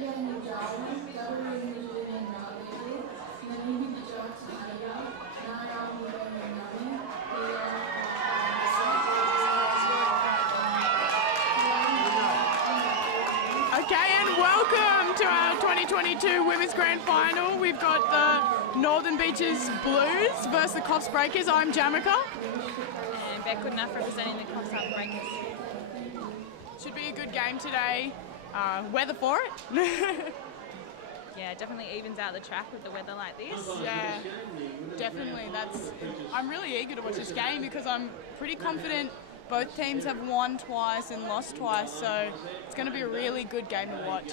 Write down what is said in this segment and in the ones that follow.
Okay, and welcome to our 2022 Women's Grand Final. We've got the Northern Beaches Blues versus the Coffs Breakers. I'm Jamaica. And Beck Goodenough representing the Coffs Harbour Breakers. Should be a good game today. Weather for it. Yeah, definitely evens out the track with the weather like this. Yeah, definitely. I'm really eager to watch this game because I'm pretty confident both teams have won twice and lost twice, so it's going to be a really good game to watch.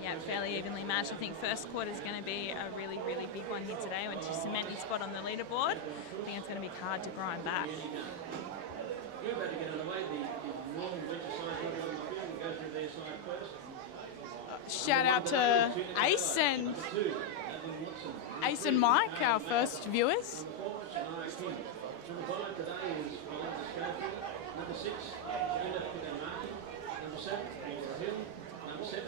Yeah, fairly evenly matched. I think first quarter is going to be a really, really big one here today when to cement your spot on the leaderboard. I think it's going to be hard to grind back. Shout out to Ace and Mike, our first viewers. Number 6, Linda Martin. Number 7, Laura Hill. Number 7,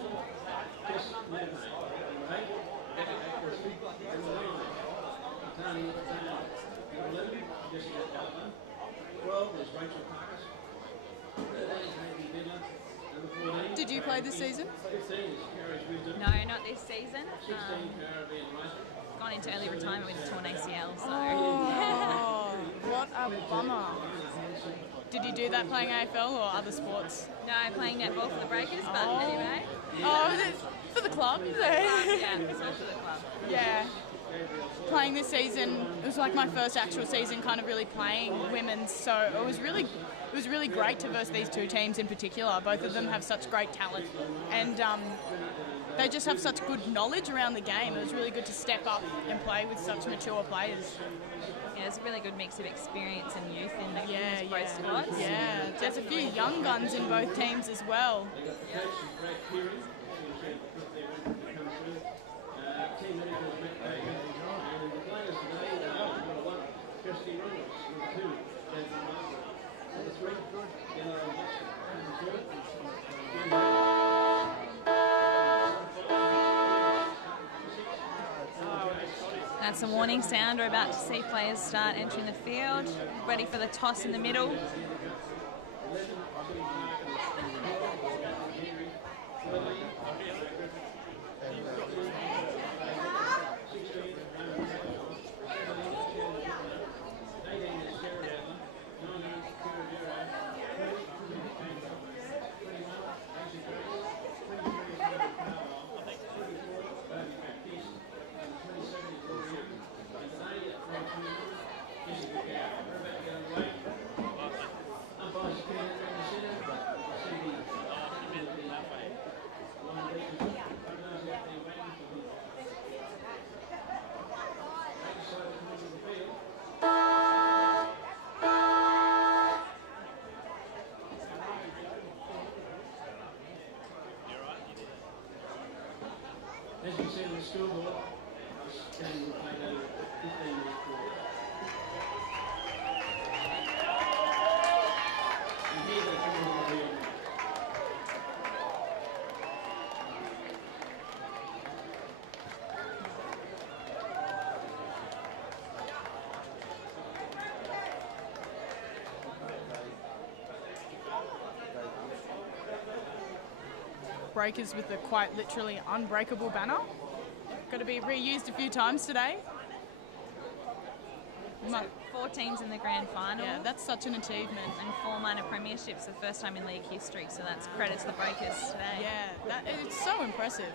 Tess Mayday. Number 8, Becca Ackley. Number 9, Tanya Taylor. Number 11, Jessica Butler. 12 is Rachel Parkes. 13, Hayley Bidler. Number 14. Did you play this season? 15 is Carrie's Wisdom. No, not this season. 16, Caribbean Racing. Gone into early retirement with a torn ACL, so. Oh, what a bummer. Did you do that playing AFL or other sports? No, playing netball for the Breakers, but anyway. Oh, was it for the club? Yeah, it's all for the club. Yeah. Playing this season, it was like my first actual season kind of really playing women's, so it was really great to verse these two teams in particular. Both of them have such great talent, and they just have such good knowledge around the game. It was really good to step up and play with such mature players. Yeah, it's a really good mix of experience and youth in both squads. Yeah, there's a few young guns in both teams as well. That's a warning sound. We're about to see players start entering the field, ready for the toss in the middle. As you see on the scoreboard, this game will play over 15 minutes forward. And here they come on the field. Breakers with the quite literally unbreakable banner. Got to be reused a few times today. So 4 teams in the grand final. Yeah, that's such an achievement. And 4 minor premierships, the first time in league history. So that's credit to the Breakers today. Yeah, it's so impressive.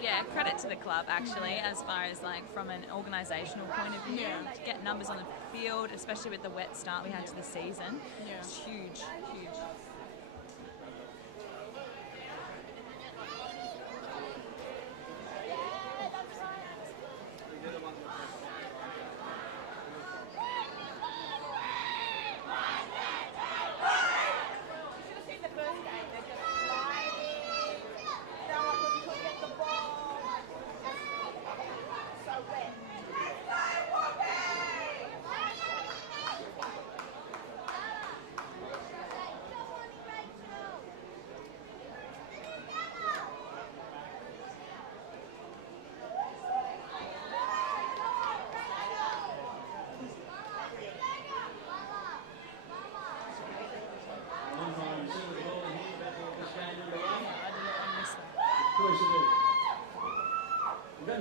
Yeah, credit to the club actually, as far as like from an organisational point of view. Yeah. To get numbers on the field, especially with the wet start we had to the season, Yeah. it's huge, huge.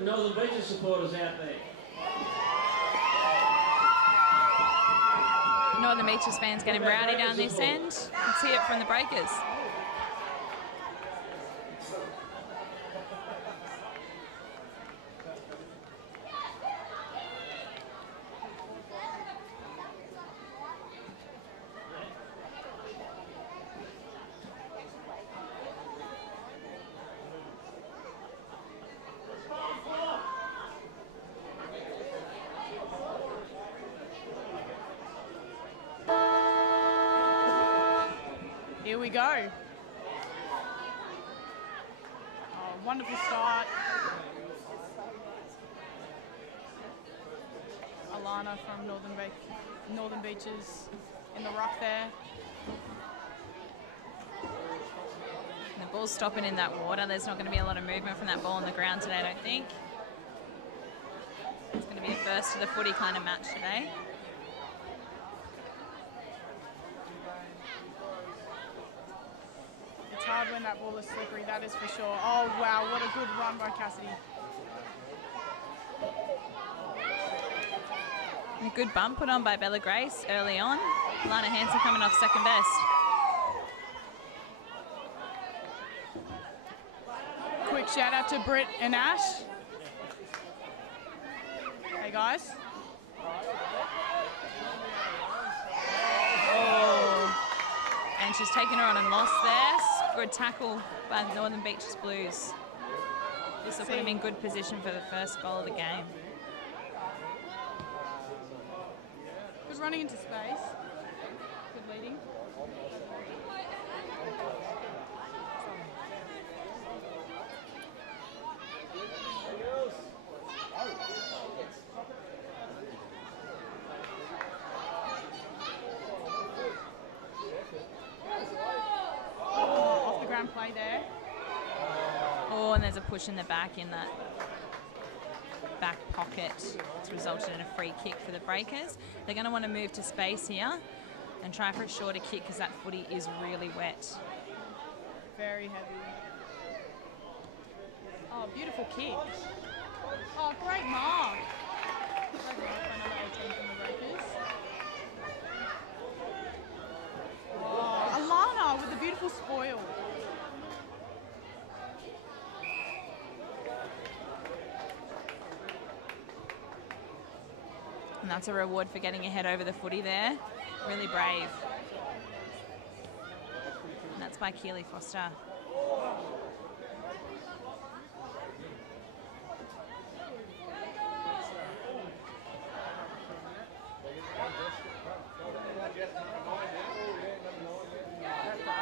Northern Beaches supporters out there? Northern Beaches fans getting rowdy down this end. Let's hear it from the Breakers. Here we go. Oh, wonderful start. Alana from Northern Beaches in the ruck there. And the ball's stopping in that water. There's not going to be a lot of movement from that ball on the ground today, I don't think. It's going to be a first to the footy kind of match today. It's hard when that ball is slippery, that is for sure. Oh wow, what a good run by Cassidy. And a good bump put on by Bella Grace early on. Lana Hansen coming off second best. Quick shout out to Britt and Ash. Hey guys. Oh. And she's taken her on and lost there. Good tackle by the Northern Beaches Blues. This will put them in good position for the first goal of the game. Good running into space. Good leading. Off the ground play there. Oh, and there's a push in the back in that back pocket. It's resulted in a free kick for the Breakers. They're going to want to move to space here and try for a shorter kick because that footy is really wet. Very heavy. Oh, beautiful kick. Oh, great mark. Great mark by number 18 from the Breakers. Oh, Alana with the beautiful spoil. And that's a reward for getting ahead over the footy there. Really brave. And that's by Keely Foster.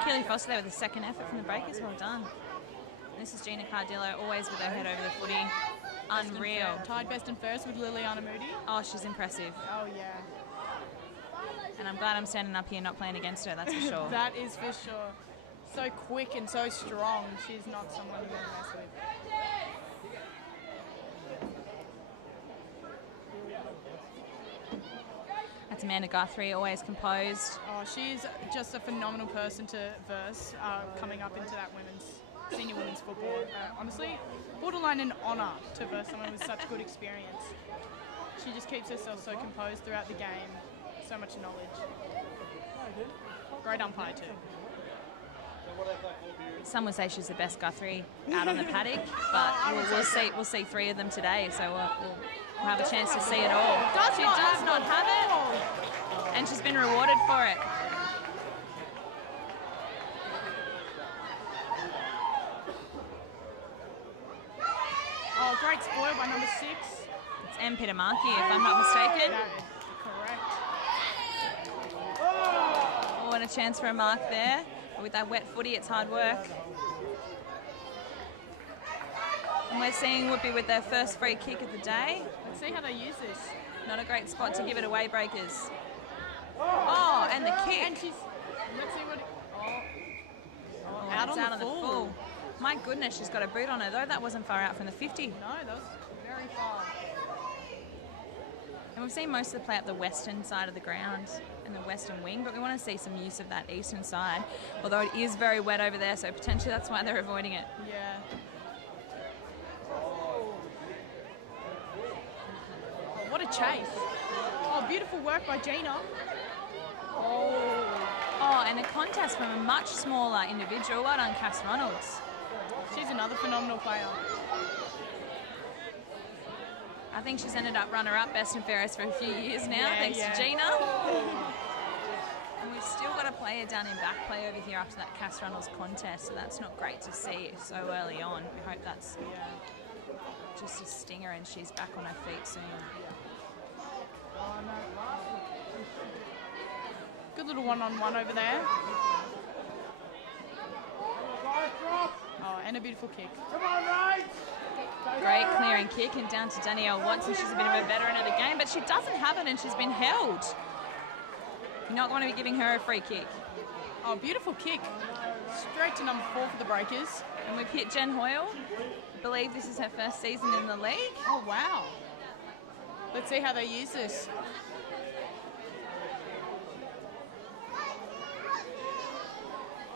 Keely Foster there with the second effort from the Breakers. Well done. This is Gina Cardillo, always with her head over the footy. Unreal. Tied best and first with Liliana Moody. Oh, she's impressive. Oh, yeah. And I'm glad I'm standing up here not playing against her, that's for sure. That is for sure. So quick and so strong. She's not someone you're going to mess with. That's Amanda Guthrie, always composed. Oh, she's just a phenomenal person to verse coming up into that senior women's football. Honestly, borderline an honour to verse someone with such good experience. She just keeps herself so composed throughout the game. So much knowledge. Great umpire too. Some would say she's the best Guthrie out on the paddock, but we'll see three of them today, so we'll have a chance to see it all. She does not have it, and she's been rewarded for it. Oh, great spoil by number 6. It's M. Pitamarki, if I'm not mistaken. That is correct. Oh, and a chance for a mark there. But with that wet footy, it's hard work. And we're seeing Whoopi with their first free kick of the day. Let's see how they use this. Not a great spot to give it away, Breakers. Oh, and the kick. And she's, let's see what, Oh, out it's on out the on the full. full. My goodness, she's got a boot on her, though. That wasn't far out from the 50. No, that was very far. And we've seen most of the play up the western side of the ground and the western wing, but we want to see some use of that eastern side, although it is very wet over there, so potentially that's why they're avoiding it. Yeah. a chase. Oh, beautiful work by Gina. Oh, and a contest from a much smaller individual. Well done, Cass Ronalds. She's another phenomenal player. I think she's ended up runner-up best and fairest for a few years now, thanks to Gina. And we've still got a player down in back play over here after that Cass Ronalds contest, so that's not great to see so early on. We hope that's just a stinger and she's back on her feet soon. Good little one-on-one over there. Oh, and a beautiful kick. Great clearing kick and down to Danielle Watson. She's a bit of a veteran of the game, but she doesn't have it and she's been held. You're not going to be giving her a free kick. Oh, beautiful kick. Straight to number 4 for the Breakers. And we've hit Jen Hoyle. I believe this is her first season in the league. Oh, wow. Let's see how they use this.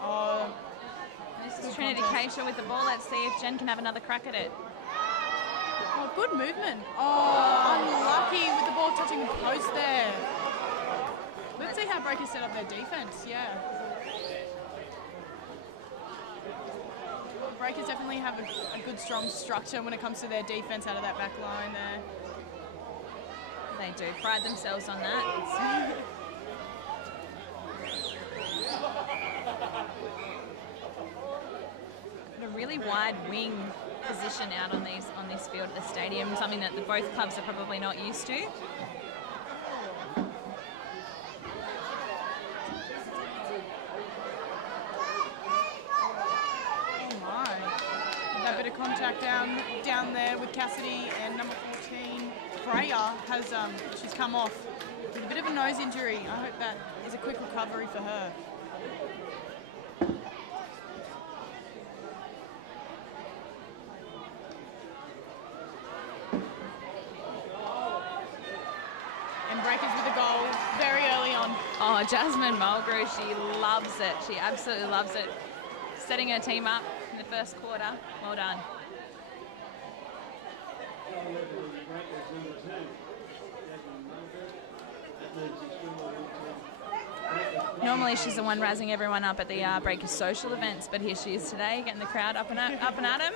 Oh, this is Trinity Keisha with the ball. Let's see if Jen can have another crack at it. Oh, good movement. Oh, unlucky with the ball touching the post there. Let's see how Breakers set up their defense. Yeah. Breakers definitely have a good, strong structure when it comes to their defense out of that back line there. They do pride themselves on that. A really wide wing position out on this field at the stadium, something that both clubs are probably not used to. That bit of contact down there with Cassidy, and number 14 Freya has she's come off with a bit of a nose injury. I hope that is a quick recovery for her. And Breakers with a goal very early on. Oh, Jasmine Mulgrew, she loves it. She absolutely loves it. Setting her team up in the first quarter. Well done. Normally she's the one razzing everyone up at the Breakers social events, but here she is today, getting the crowd up and at 'em.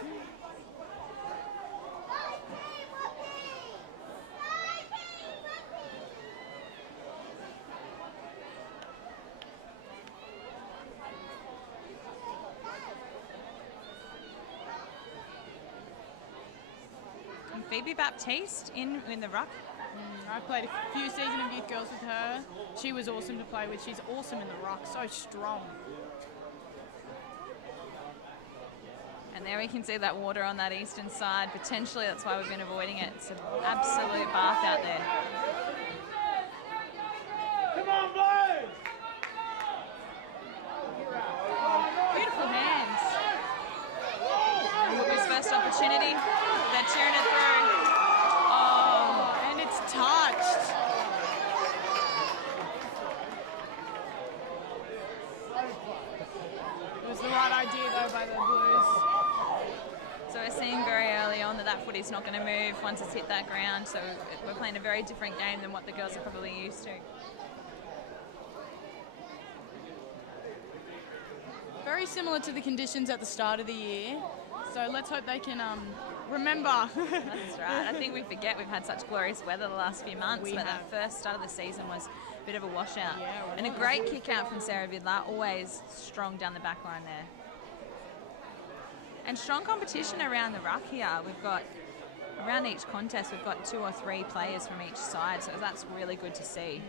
Phoebe Baptiste in the ruck. I played a few seasons of youth girls with her. She was awesome to play with. She's awesome in the ruck, so strong. And there we can see that water on that eastern side. Potentially that's why we've been avoiding it. It's an absolute bath out there. Come on, boys! Beautiful hands. His first opportunity. They're cheering it through. Oh, and it's touched. It was the right idea though by the Blues. So we're seeing very early on that footy's not going to move once it's hit that ground. So we're playing a very different game than what the girls are probably used to. Very similar to the conditions at the start of the year. So let's hope they can remember. That's right. I think we forget we've had such glorious weather the last few months, but that first start of the season was a bit of a washout. Yeah, and a great kick out from Sarah Vidler, always strong down the back line there. And strong competition around the ruck here. We've got, around each contest, we've got 2 or 3 players from each side, so that's really good to see.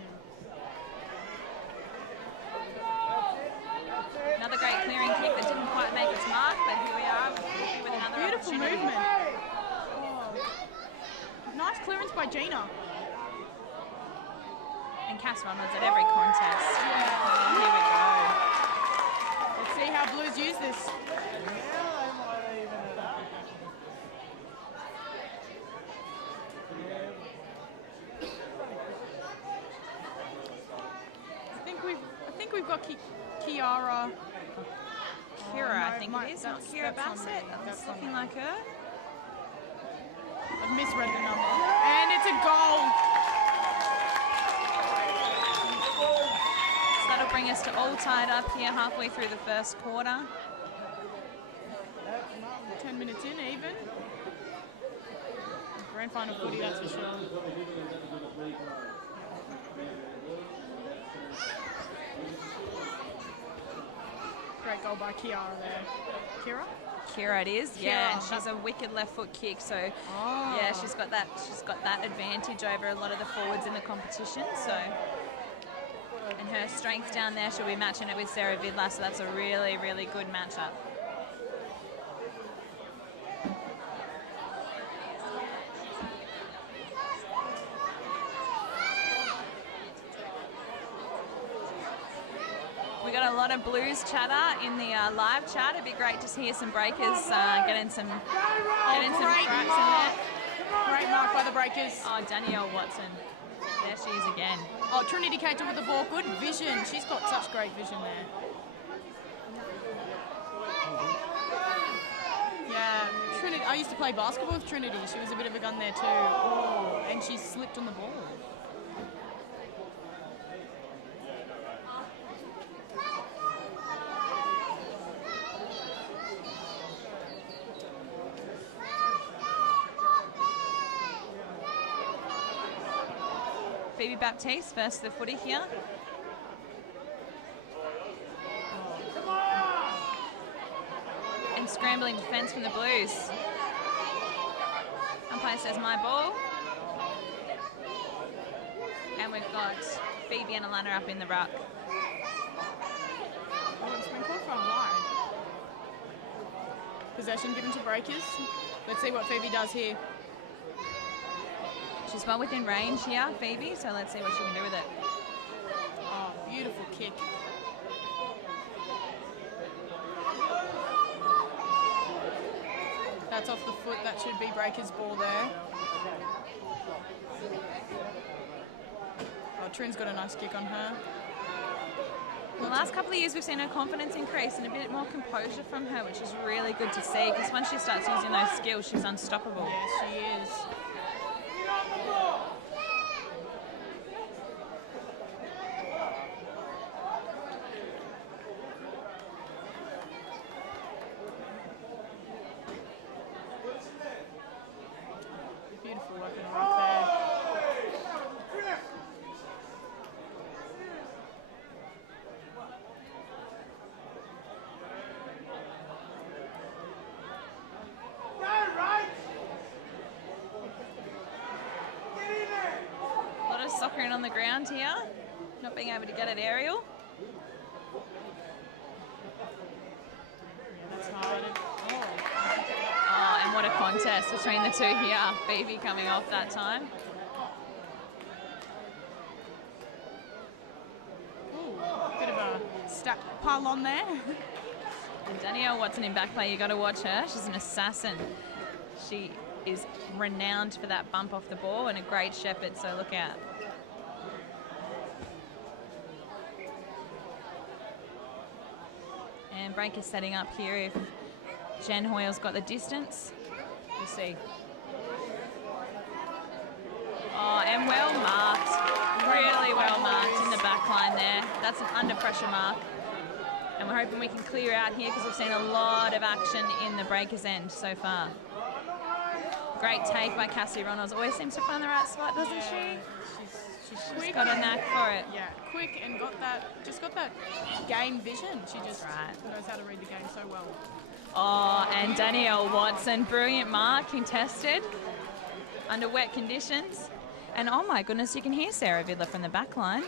Another great clearing kick that didn't quite make its mark, but here we are with another beautiful opportunity. movement. Oh. Nice clearance by Gina. And Cass Ronalds at every contest. Yeah. Here we go. Let's see how Blues use this. I think we've got Kiara. Kira, I think it is. Not Kira Bassett. That's looking like her. I've misread the number. And it's a goal. bring us to all tied up here halfway through the first quarter. 10 minutes in, even. Grand final footy, that's for sure. Great goal by Kiara there. Kira it is, yeah. She's a wicked left foot kick, so yeah, she's got that advantage over a lot of the forwards in the competition. So, and her strength down there, she'll be matching it with Sarah Vidler, so that's a really, really good matchup. We got a lot of Blues chatter in the live chat. It'd be great to hear some breakers getting some cracks in there. Great mark by the breakers. Oh, Danielle Watson. There she is again. Oh, Trinity Cater with the ball. Good vision. She's got such great vision there. Yeah, Trinity. I used to play basketball with Trinity. She was a bit of a gun there too. Oh, and she slipped on the ball. Phoebe Baptiste versus the footy here. And scrambling defence from the Blues. Umpire says my ball. And we've got Phoebe and Alana up in the ruck. Oh, it's been called from line. Possession given to breakers. Let's see what Phoebe does here. She's well within range here, Phoebe, so let's see what she can do with it. Oh, beautiful kick. That's off the foot. That should be breakers' ball there. Oh, Trin's got a nice kick on her. In the last couple of years, we've seen her confidence increase and a bit more composure from her, which is really good to see, because once she starts using those skills, she's unstoppable. Yes, she is. Beautiful work in the rock there. A lot of soccering on the ground here, not being able to get it aerial. That's hard. Oh, and what a contest between the two here. Phoebe coming off that time. Ooh, bit of a stack pile on there. And Danielle Watson in back play, you got to watch her. She's an assassin. She is renowned for that bump off the ball and a great shepherd, so look out. And break is setting up here if Jen Hoyle's got the distance. We'll see. Oh, and well marked. Really well marked in the back line there. That's an under pressure mark. And we're hoping we can clear out here because we've seen a lot of action in the breakers end so far. Great take by Cassie Ronalds. Always seems to find the right spot, doesn't she? She's She's got a knack for it. Yeah, quick and got that game vision. She just knows how to read the game so well. Oh, and Danielle Watson, brilliant mark, contested under wet conditions. And oh my goodness, you can hear Sarah Vidler from the back line,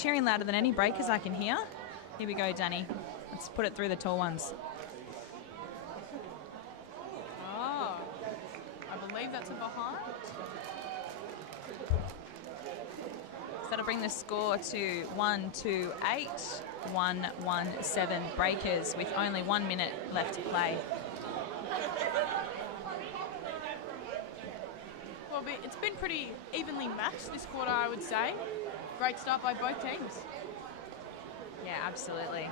cheering louder than any breakers I can hear. Here we go, Danny. Let's put it through the tall ones. Oh, I believe that's a behind. So that'll bring the score to 1-2-8, 1-1-7 breakers with only 1 minute left to play. Well, it's been pretty evenly matched this quarter, I would say. Great start by both teams. Yeah, absolutely.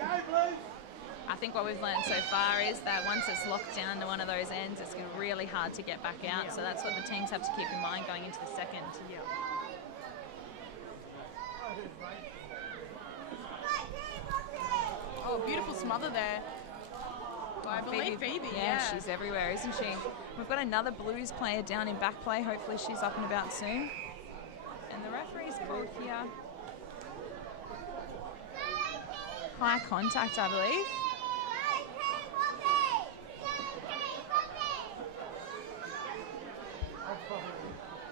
I think what we've learned so far is that once it's locked down to one of those ends, it's really hard to get back out. So that's what the teams have to keep in mind going into the second. beautiful smother there. I believe Phoebe, yeah, she's everywhere, isn't she? We've got another Blues player down in back play. Hopefully she's up and about soon. And the referee's called here. High contact, I believe.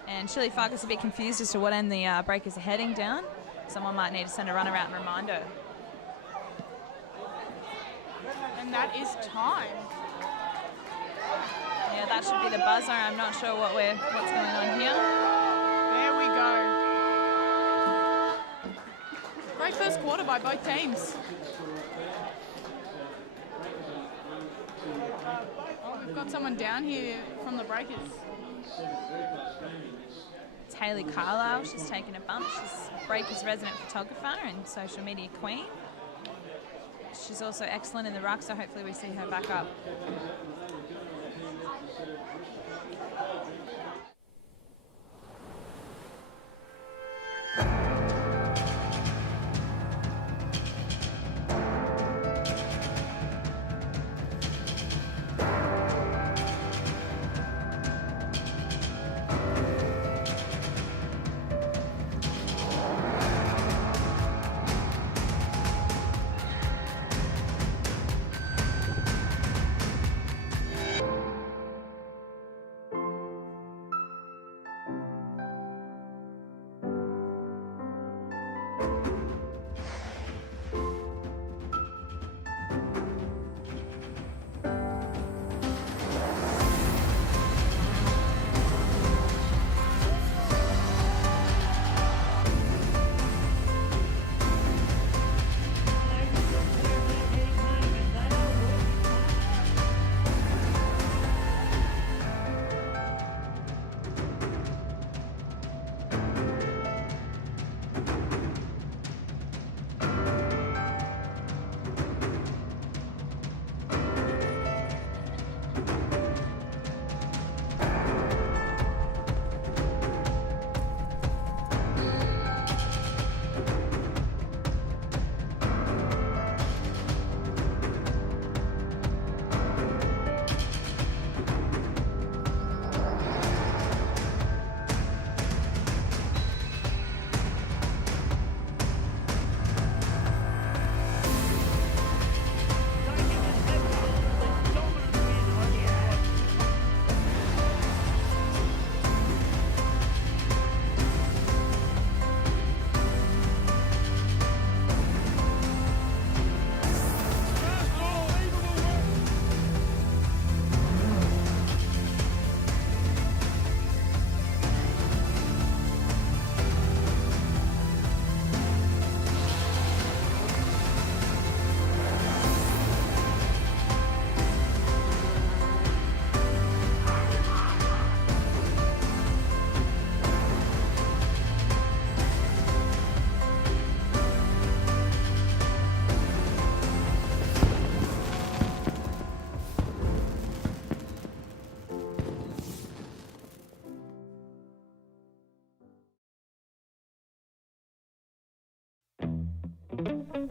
And Shirley Fargus a bit confused as to what end the breakers are heading down. Someone might need to send a runner out and remind her. And that is time. Yeah, that should be the buzzer. I'm not sure what's going on here. There we go. Great first quarter by both teams. Oh, we've got someone down here from the breakers. It's Hayley Carlisle. She's taken a bump. She's Breakers resident photographer and social media queen. She's also excellent in the ruck, so hopefully we see her back up.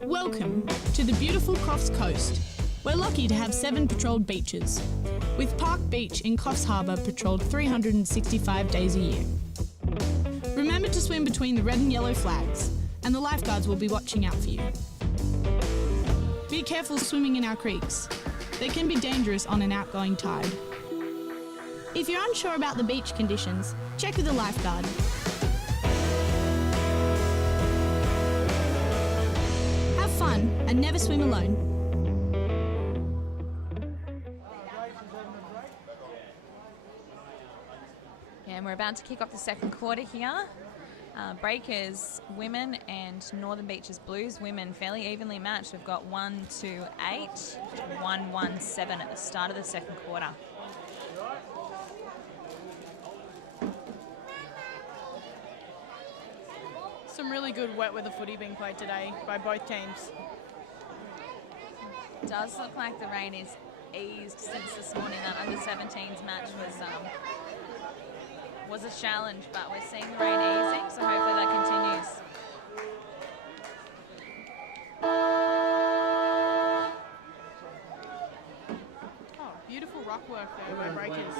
Welcome to the beautiful Coffs Coast. We're lucky to have 7 patrolled beaches, with Park Beach in Coffs Harbour patrolled 365 days a year. Remember to swim between the red and yellow flags, and the lifeguards will be watching out for you. Be careful swimming in our creeks. They can be dangerous on an outgoing tide. If you're unsure about the beach conditions, check with a lifeguard. Have fun and never swim alone. And we're about to kick off the second quarter here. Breakers women and Northern Beaches Blues women fairly evenly matched. We've got 1-2-8, 1-1-7 at the start of the second quarter. Some really good wet weather footy being played today by both teams. It does look like the rain is eased since this morning. That under-17s match was a challenge, but we're seeing the rain easing, so hopefully that continues. ruck work there by Breakers.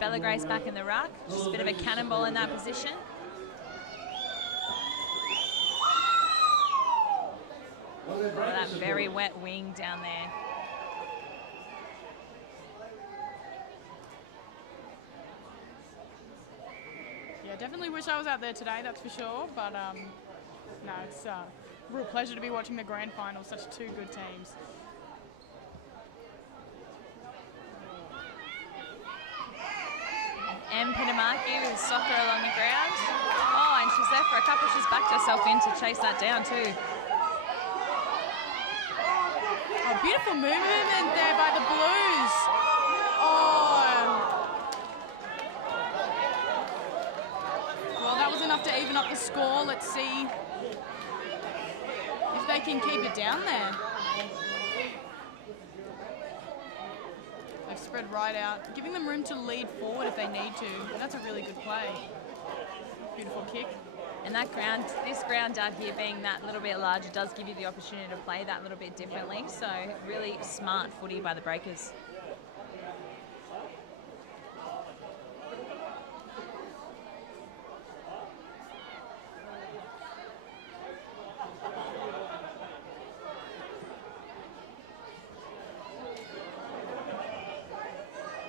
Bella Grace back in the ruck. Just a bit of a cannonball in that position. Oh, that very wet wing down there. Yeah, definitely wish I was out there today, that's for sure. But no, it's a real pleasure to be watching the grand final. Such two good teams. M. Pinamaki with soccer along the ground. Oh, and she's there for a couple. She's backed herself in to chase that down too. Oh, beautiful movement there by the Blues. Oh. Well, that was enough to even up the score. Let's see if they can keep it down there. They've spread right out, giving them room to lead forward if they need to. And that's a really good play. Beautiful kick. And that ground, this ground out here being that little bit larger does give you the opportunity to play that little bit differently. So really smart footy by the Breakers.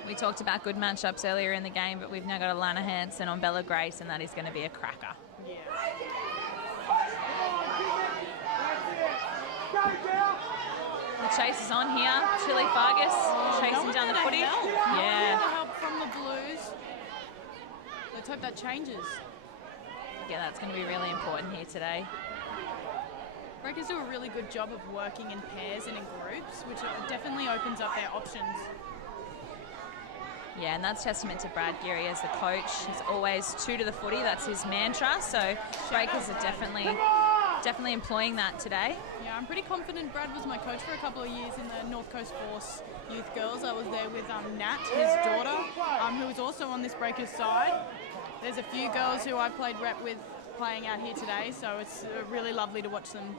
We talked about good matchups earlier in the game, but we've now got Alana Hansen on Bella Grace, and that is going to be a cracker. Yeah. The chase is on here. Chili Fargus chasing down the footy. Yeah. The help from the Blues. Let's hope that changes. Yeah, that's going to be really important here today. Breakers do a really good job of working in pairs and in groups, which definitely opens up their options. Yeah, and that's testament to Brad Geary as the coach. He's always true to the footy. That's his mantra. So Breakers are definitely employing that today. Yeah, I'm pretty confident. Brad was my coach for a couple of years in the North Coast Force Youth Girls. I was there with Nat, his daughter, who was also on this Breakers side. There's a few girls who I played rep with playing out here today, so it's really lovely to watch them.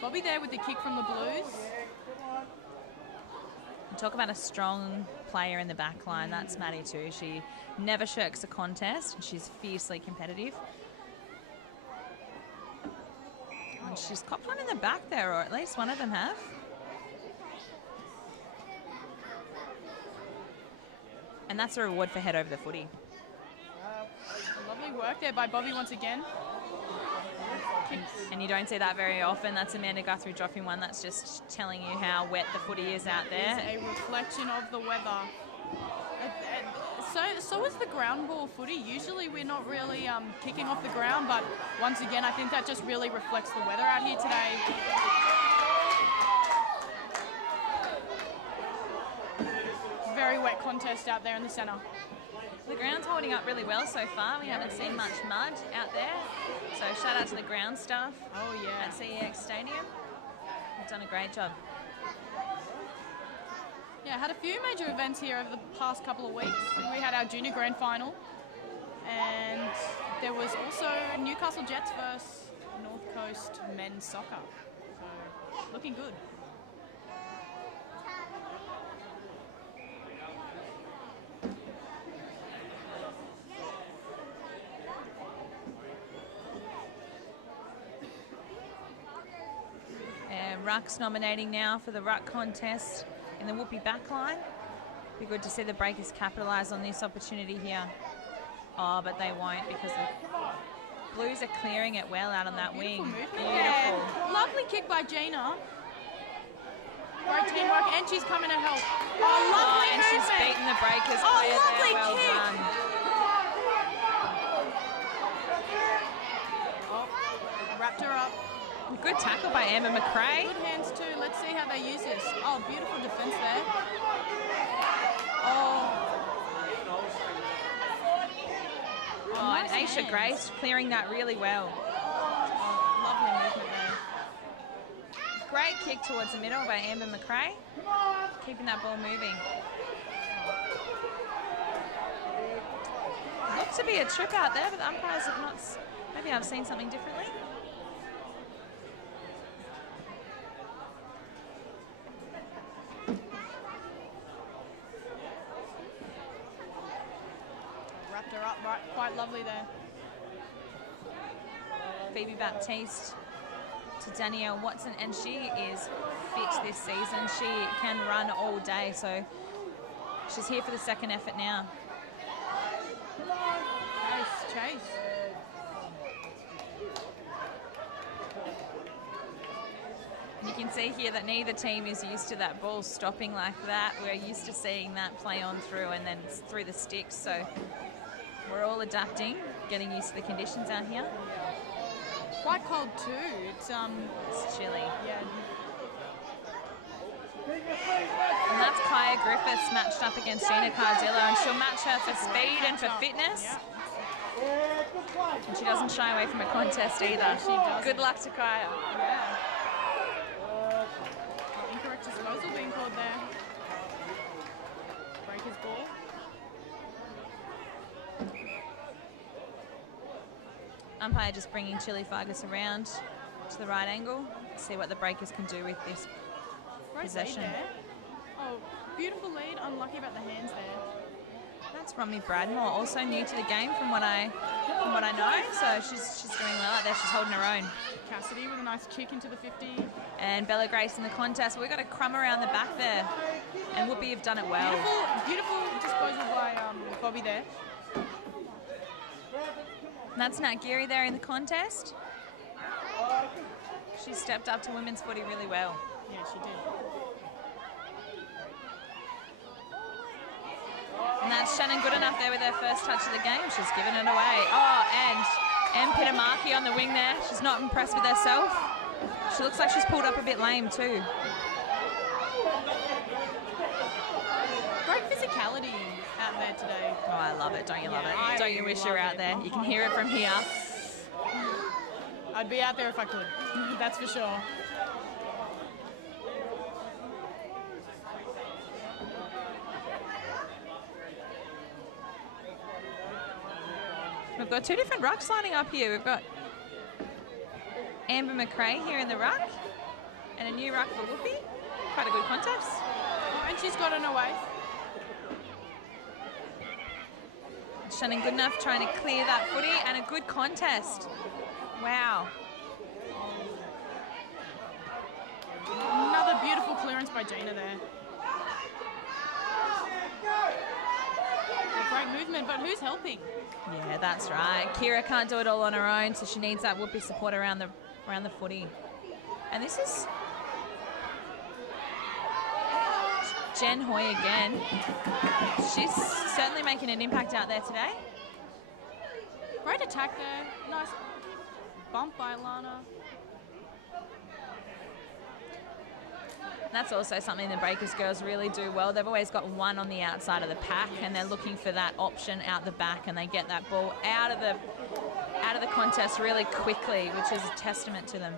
Bobby there with the kick from the Blues. Talk about a strong player in the back line. That's Maddie too. She never shirks a contest. She's fiercely competitive. And she's copped one in the back there, or at least one of them have. And that's a reward for head over the footy. Lovely work there by Bobby once again. And you don't see that very often. That's Amanda Guthrie dropping one. That's just telling you how wet the footy is out there. It's a reflection of the weather. So is the ground ball footy. Usually we're not really kicking off the ground, but once again, I think that just really reflects the weather out here today. Very wet contest out there in the centre. The ground's holding up really well so far. We haven't seen much mud out there. So shout out to the ground staff at CEX Stadium. They've done a great job. Yeah, had a few major events here over the past couple of weeks. We had our junior grand final, and there was also Newcastle Jets versus North Coast men's soccer. So looking good. Ruck's nominating now for the Ruck contest in the Whoopi backline. Be good to see the Breakers capitalise on this opportunity here. Oh, but they won't because the Blues are clearing it well out on that wing. Beautiful. Lovely kick by Gina. Great teamwork, and she's coming to help. Oh, lovely and movement. She's beaten the Breakers Oh, clear lovely there. Well kick. done. Oh, wrapped her up. Good tackle by Amber McRae. Good hands too. Let's see how they use this. Oh, beautiful defence there. Oh, And Aisha Grace clearing that really well. lovely movement there. Great kick towards the middle by Amber McRae. Keeping that ball moving. Look looked to be a trip out there, but the umpires have not. Maybe I've seen something differently. Wrapped her up right, quite lovely there. Phoebe Baptiste to Danielle Watson, and she is fit this season. She can run all day, so she's here for the second effort now. Chase. You can see here that neither team is used to that ball stopping like that. We're used to seeing that play on through and then through the sticks, so we're all adapting, getting used to the conditions out here. Quite cold too. It's chilly. Yeah. And that's Kaya Griffiths matched up against Gina Cardillo, and she'll match her for speed and for fitness. Yeah. And she doesn't shy away from a contest either. She doesn't. Good luck to Kaya. Yeah. Incorrect disposal being called there. Breaker's ball. Umpire just bringing Chili Fargus around to the right angle. See what the Breakers can do with this possession. There. Oh, beautiful lead. Unlucky about the hands there. That's Romney Bradmore, also new to the game from what I know. So she's doing well out there. She's holding her own. Cassidy with a nice kick into the 50. And Bella Grace in the contest. We've got a crumb around the back there, and Whoopi have done it well. Beautiful disposal by Bobby there. And that's Nat Geary there in the contest. She stepped up to women's footy really well. Yeah, she did. And that's Shannon Goodenough there with her first touch of the game. She's given it away. Oh, and Em Pitamaki on the wing there. She's not impressed with herself. She looks like she's pulled up a bit lame too. Great physicality out there today. Oh, I love it. Don't you love Yeah, it? Don't you wish you were out there? You can hear it from here. I'd be out there if I could. That's for sure. We've got two different rucks lining up here. We've got Amber McRae here in the ruck and a new ruck for Whoopi. Quite a good contest. Oh, and she's got an away. Shannon Goodenough trying to clear that footy, and a good contest. Wow. Another beautiful clearance by Gina there. Great movement, but who's helping? Yeah, that's right. Kira can't do it all on her own, so she needs that Whoopi support around the footy. And this is Jen Hoy again. She's certainly making an impact out there today. Great attack there. Nice bump by Alana. That's also something the Breakers girls really do well. They've always got one on the outside of the pack, and they're looking for that option out the back, and they get that ball out of the contest really quickly, which is a testament to them.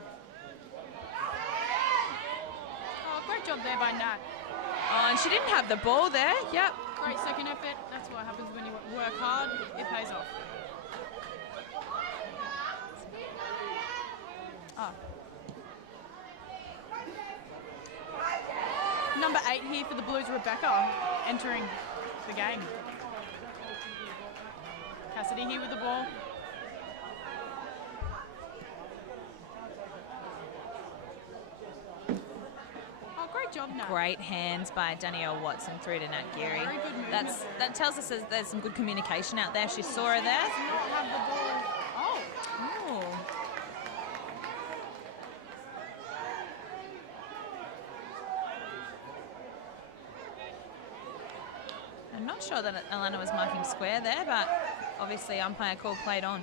Oh, great job there by Nat. Oh, and she didn't have the ball there. Yep. Great second effort. That's what happens when you work hard. It pays off. Oh. Number 8 here for the Blues, Rebecca, entering the game. Cassidy here with the ball. Oh, great job, Nat. Great hands by Danielle Watson through to Nat Geary. Very good movement. That tells us there's some good communication out there. She saw her there. Does not have the ball. Oh. Ooh. I'm not sure that Alana was marking square there, but obviously umpire call played on.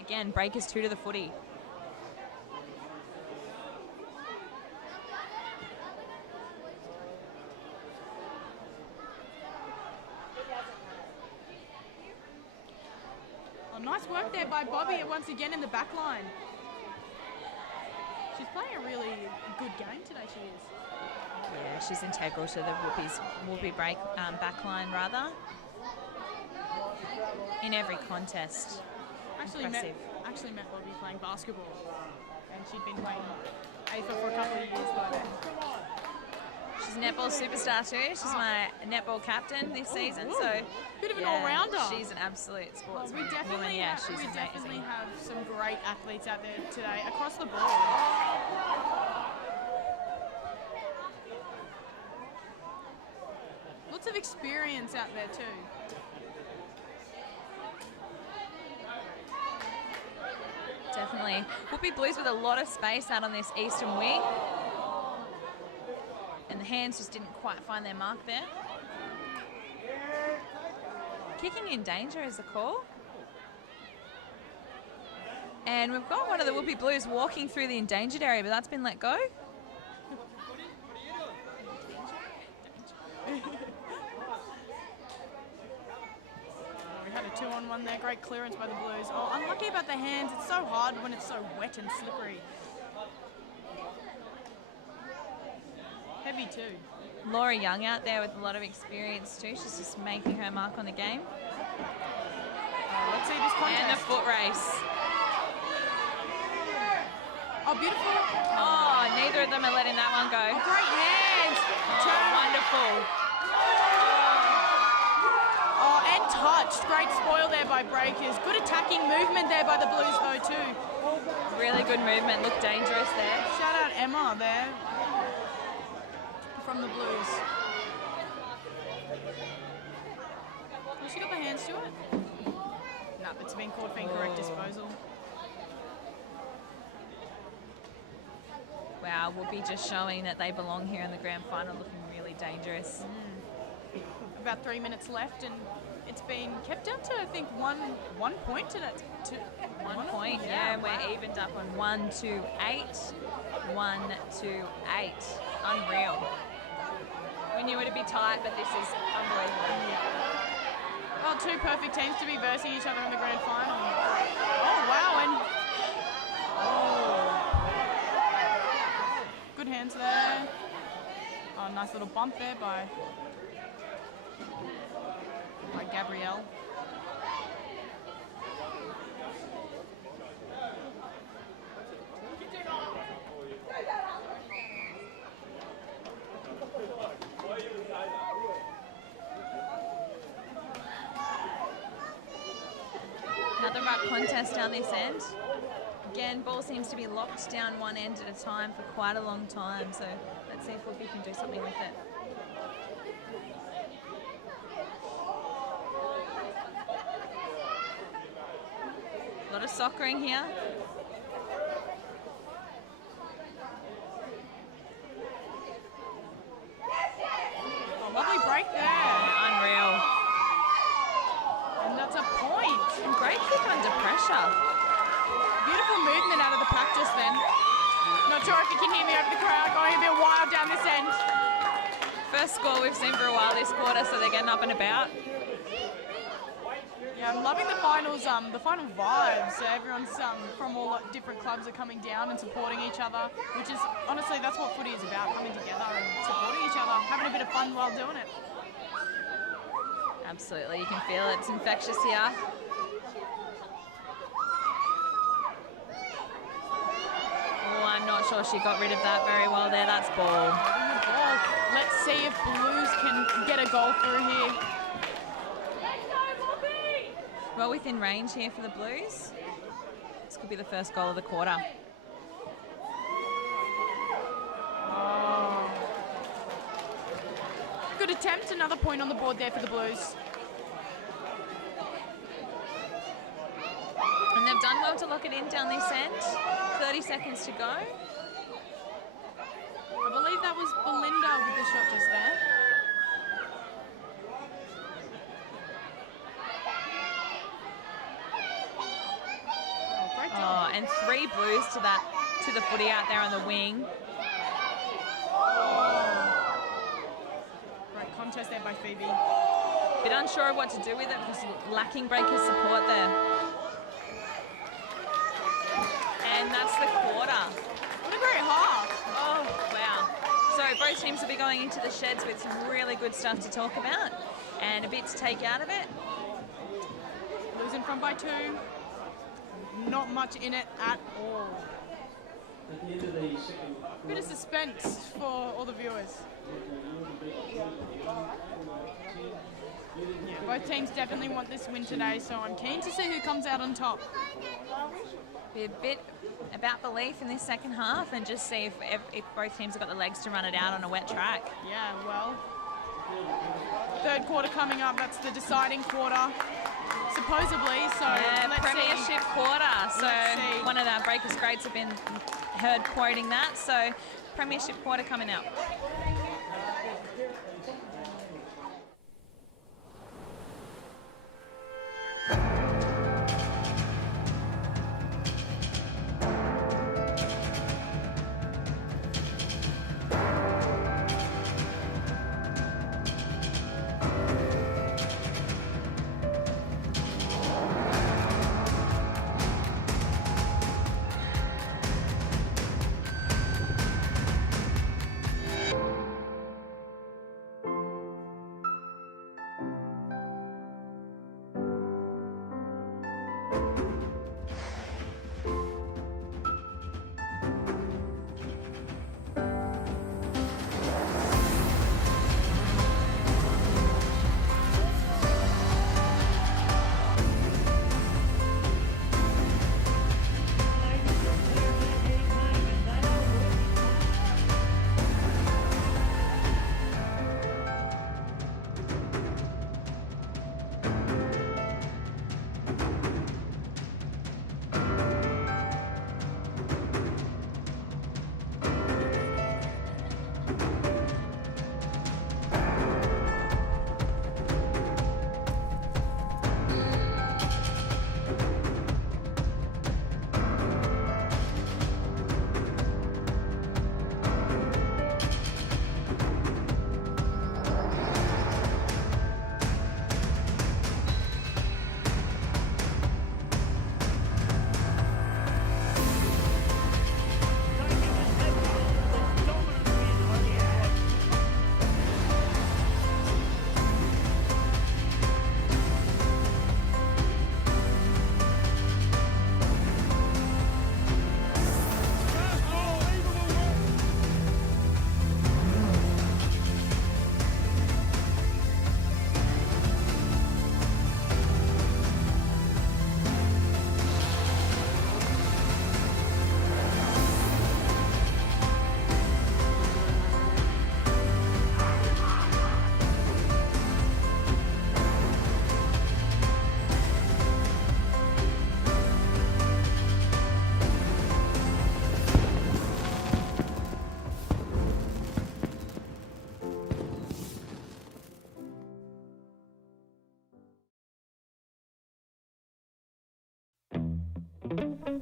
Again, Breakers 2 to the footy. Oh, nice work there by Bobby once again in the back line. She's playing a really good game today, she is. Yeah, she's integral to the Whoopie break backline, rather. In every contest. Impressive. Actually met Bobby playing basketball, and she'd been playing AFL for a couple of years by then. She's a netball superstar too. She's my netball captain this season, so bit of an all-rounder. She's an absolute sportswoman. We definitely have some great athletes out there today across the board. Lots of experience out there too. Definitely. Whoopie Blues with a lot of space out on this eastern wing. And the hands just didn't quite find their mark there. Kicking in danger is the call. And we've got one of the Whoopie Blues walking through the endangered area, but that's been let go. We had a 2-on-1 there. Great clearance by the Blues. Oh, unlucky about the hands. It's so hard when it's so wet and slippery. Heavy too. Laura Young out there with a lot of experience too. She's just making her mark on the game. Let's see this contest. And a foot race. Oh, beautiful. Oh, neither of them are letting that one go. Oh, great hands. Oh, wonderful. Oh, and touched. Great spoil there by Breakers. Good attacking movement there by the Blues though too. Really good movement. Looked dangerous there. Shout out Emma there from the Blues. Has she got the hands to it? No, it's been called for incorrect disposal. Wow, Whoopie just showing that they belong here in the grand final, looking really dangerous. About 3 minutes left, and it's been kept down to, I think, one point in it. 1 point, yeah, and we're evened up on 1-2-8. 1-2-8. Unreal. We knew it'd be tight, but this is unbelievable. Oh, two perfect teams to be versing each other in the grand final. Oh, wow, and good hands there. Oh, nice little bump there by Gabrielle. Another ruck contest down this end. Again, ball seems to be locked down one end at a time for quite a long time, so let's see if Whoopie can do something with it. A lot of soccering here. Oh, lovely break there. Unreal. And that's a point. And great kick under pressure. Beautiful movement out of the pack just then. Not sure if you can hear me over the crowd going a bit wild down this end. First score we've seen for a while this quarter, so they're getting up and about. Yeah, I'm loving the finals, the final vibes. So everyone's from all different clubs are coming down and supporting each other, which is honestly that's what footy is about: coming together and supporting each other, having a bit of fun while doing it. Absolutely, you can feel it. It's infectious here. Oh, I'm not sure she got rid of that very well there. That's ball. Let's see if Blues can get a goal through here. Well within range here for the Blues. This could be the first goal of the quarter. Oh. Good attempt, another point on the board there for the Blues. And they've done well to lock it in down this end. 30 seconds to go. I believe that was Belinda with the shot just there. Oh, and 3 Blues to the footy out there on the wing. Great contest there by Phoebe. Bit unsure of what to do with it because lacking breaker support there. And that's the quarter. What a a great half. Oh, wow. So both teams will be going into the sheds with some really good stuff to talk about and a bit to take out of it. Losing front by 2. Not much in it at all. At the end of the second Bit of suspense for all the viewers. Both teams definitely want this win today, so I'm keen to see who comes out on top. Be a bit about belief in this second half and just see if both teams have got the legs to run it out on a wet track. Yeah, well, third quarter coming up. That's the deciding quarter, supposedly. So Yeah, let's premiership see. quarter. So Let's see. one of our Breakers greats have been heard quoting that. So premiership quarter coming up.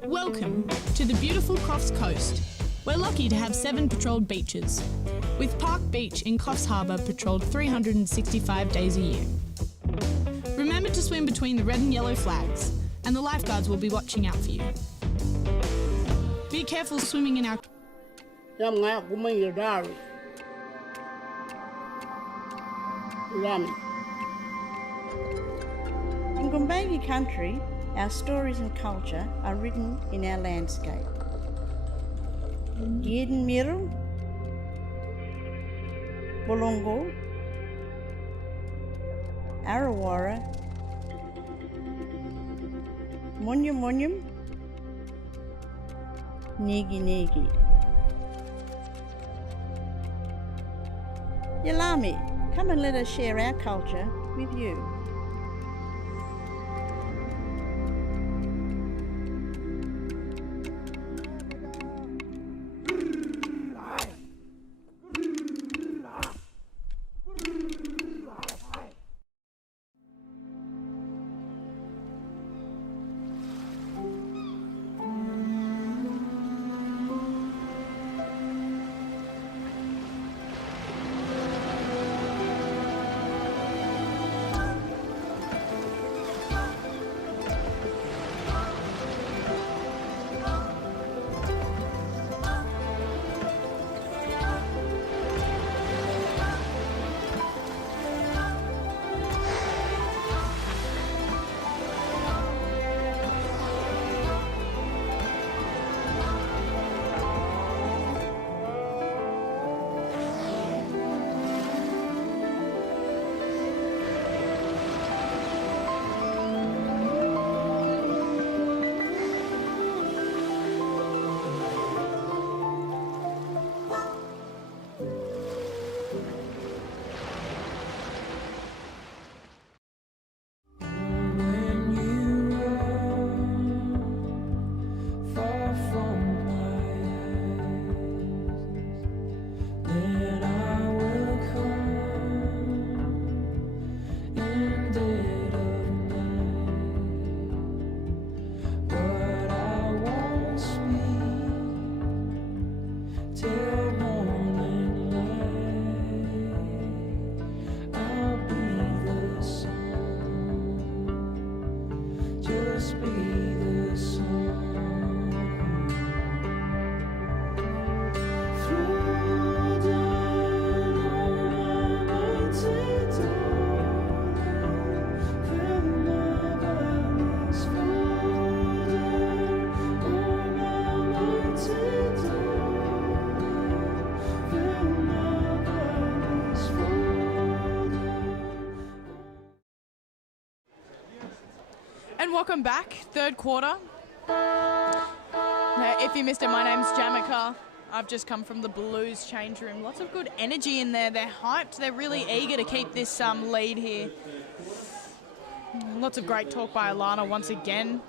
Welcome to the beautiful Coffs Coast. We're lucky to have 7 patrolled beaches, with Park Beach in Coffs Harbour patrolled 365 days a year. Remember to swim between the red and yellow flags, and the lifeguards will be watching out for you. Be careful swimming in our... In Gumbaynggirr country, our stories and culture are written in our landscape. Gierden Miru, Bolongo, Arawara, Munyum Munyum, Negi Negi. Yalami, come and let us share our culture with you. And welcome back, third quarter. If you missed it, my name's Jamaica. I've just come from the Blues change room. Lots of good energy in there. They're hyped. They're really eager to keep this lead here. Lots of great talk by Alana once again.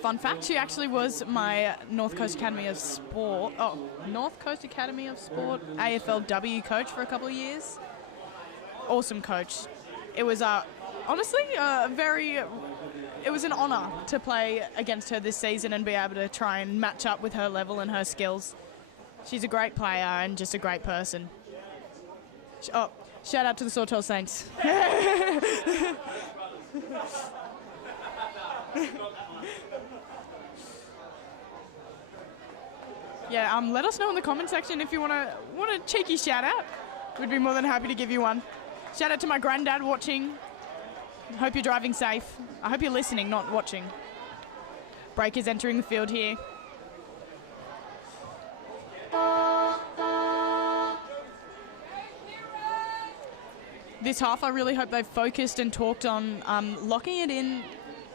Fun fact, she actually was my North Coast Academy of Sport, AFLW coach for a couple of years. Awesome coach. It was honestly it was an honour to play against her this season and be able to try and match up with her level and her skills. She's a great player and just a great person. Oh, shout out to the Sawtell Saints. Yeah, let us know in the comment section if you want a cheeky shout out. We'd be more than happy to give you one. Shout out to my granddad watching. Hope you're driving safe. I hope you're listening, not watching. Breakers entering the field here. This half, I really hope they've focused and talked on locking it in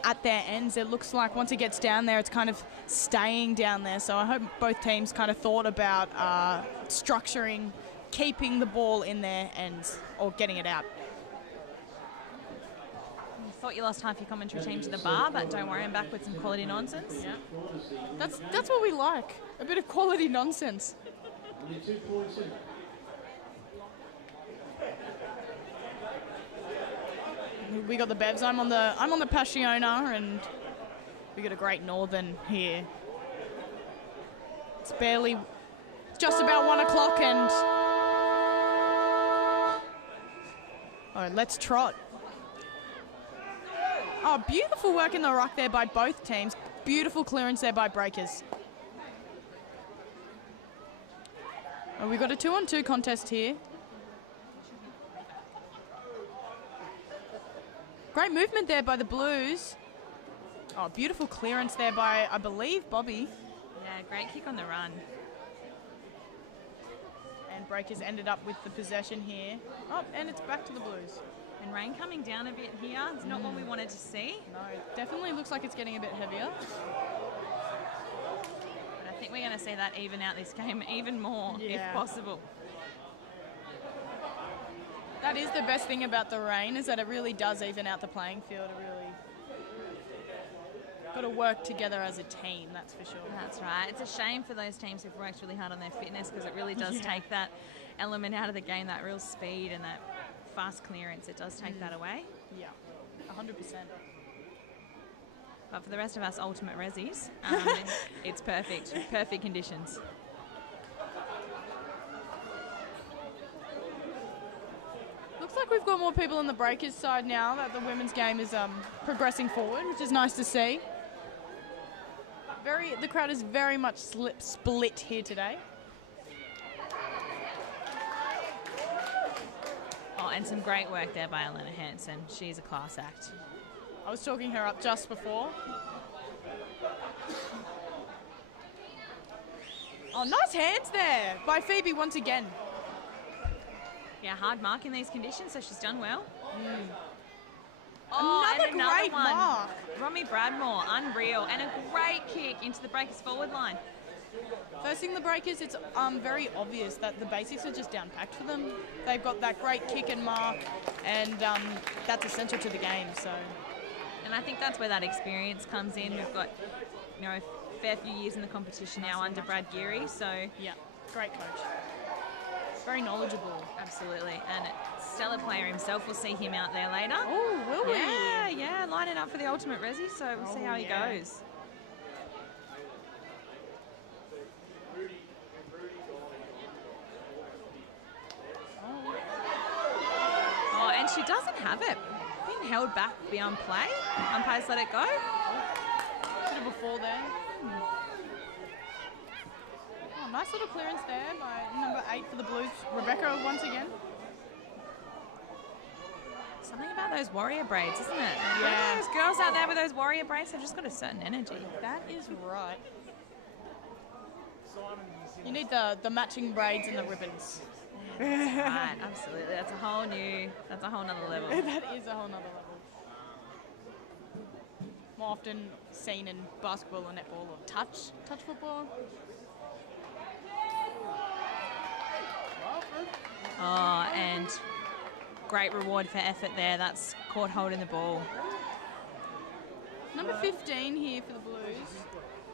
at their ends. It looks like once it gets down there, it's kind of staying down there. So I hope both teams kind of thought about structuring, keeping the ball in their ends or getting it out. Thought you lost half your commentary team to the bar, but don't worry, I'm back with some quality nonsense. Yeah. That's what we like. A bit of quality nonsense. Only 2 points in. We got the Bevs. I'm on the Passiona, and we got a great Northern here. It's just about 1 o'clock, and let's trot. Oh, beautiful work in the ruck there by both teams. Beautiful clearance there by Breakers. Oh, we've got a 2-on-2 contest here. Great movement there by the Blues. Oh, beautiful clearance there by, I believe, Bobby. Yeah, great kick on the run. And Breakers ended up with the possession here. Oh, and it's back to the Blues. And rain coming down a bit here. It's not what we wanted to see. No, it definitely looks like it's getting a bit heavier. But I think we're going to see that even out this game even more, if possible. That is the best thing about the rain, is that it really does even out the playing field. It really got to work together as a team, that's for sure. That's right. It's a shame for those teams who've worked really hard on their fitness, because it really does take that element out of the game, that real speed and that fast clearance. It does take that away. Yeah, 100%. But for the rest of us ultimate resis, it's perfect. Perfect conditions. Looks like we've got more people on the Breakers side now that the women's game is progressing forward, which is nice to see. The crowd is very much split here today. Oh, and some great work there by Elena Hansen. She's a class act. I was talking her up just before. Oh, nice hands there by Phoebe once again. Yeah, hard mark in these conditions, so she's done well. Another and another great one. mark. Romy Bradmore, unreal. And a great kick into the Breakers forward line. First thing, the Breakers, it's very obvious that the basics are just down packed for them. They've got that great kick and mark, and that's essential to the game. So, and I think that's where that experience comes in. We've got, a fair few years in the competition now under Brad Geary. So yeah, great coach. Very knowledgeable. Absolutely. And stellar player himself. We'll see him out there later. Oh, will we? Yeah, lining up for the ultimate resi, so we'll see how he goes. Oh, and she doesn't have it. Being held back beyond play. Umpires let it go. Bit of a fall there. Oh, nice little clearance there by number 8 for the Blues. Rebecca once again. Something about those warrior braids, isn't it? Yeah. Those girls out there with those warrior braids have just got a certain energy. That is right. You need the matching braids and the ribbons. Right, absolutely. That's a whole nother level. That is a whole nother level. often seen in basketball or netball or touch football. Oh, and great reward for effort there. That's caught holding the ball. Number 15 here for the Blues.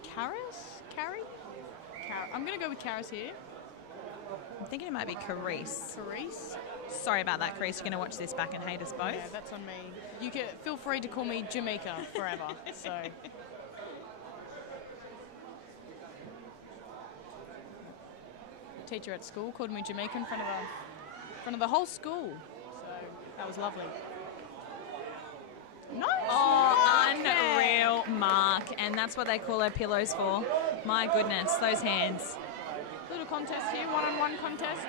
Carrie? I'm going to go with Karis here. I'm thinking it might be Carice. Carice? Sorry about that, Carice. You're going to watch this back and hate us both. Yeah, that's on me. You can feel free to call me Jamaica forever. So. Teacher at school called me Jamaica in front of the whole school. So that was lovely. Nice. Oh, unreal mark. And that's what they call her pillows for. My goodness, those hands. Little contest here, one-on-one contest.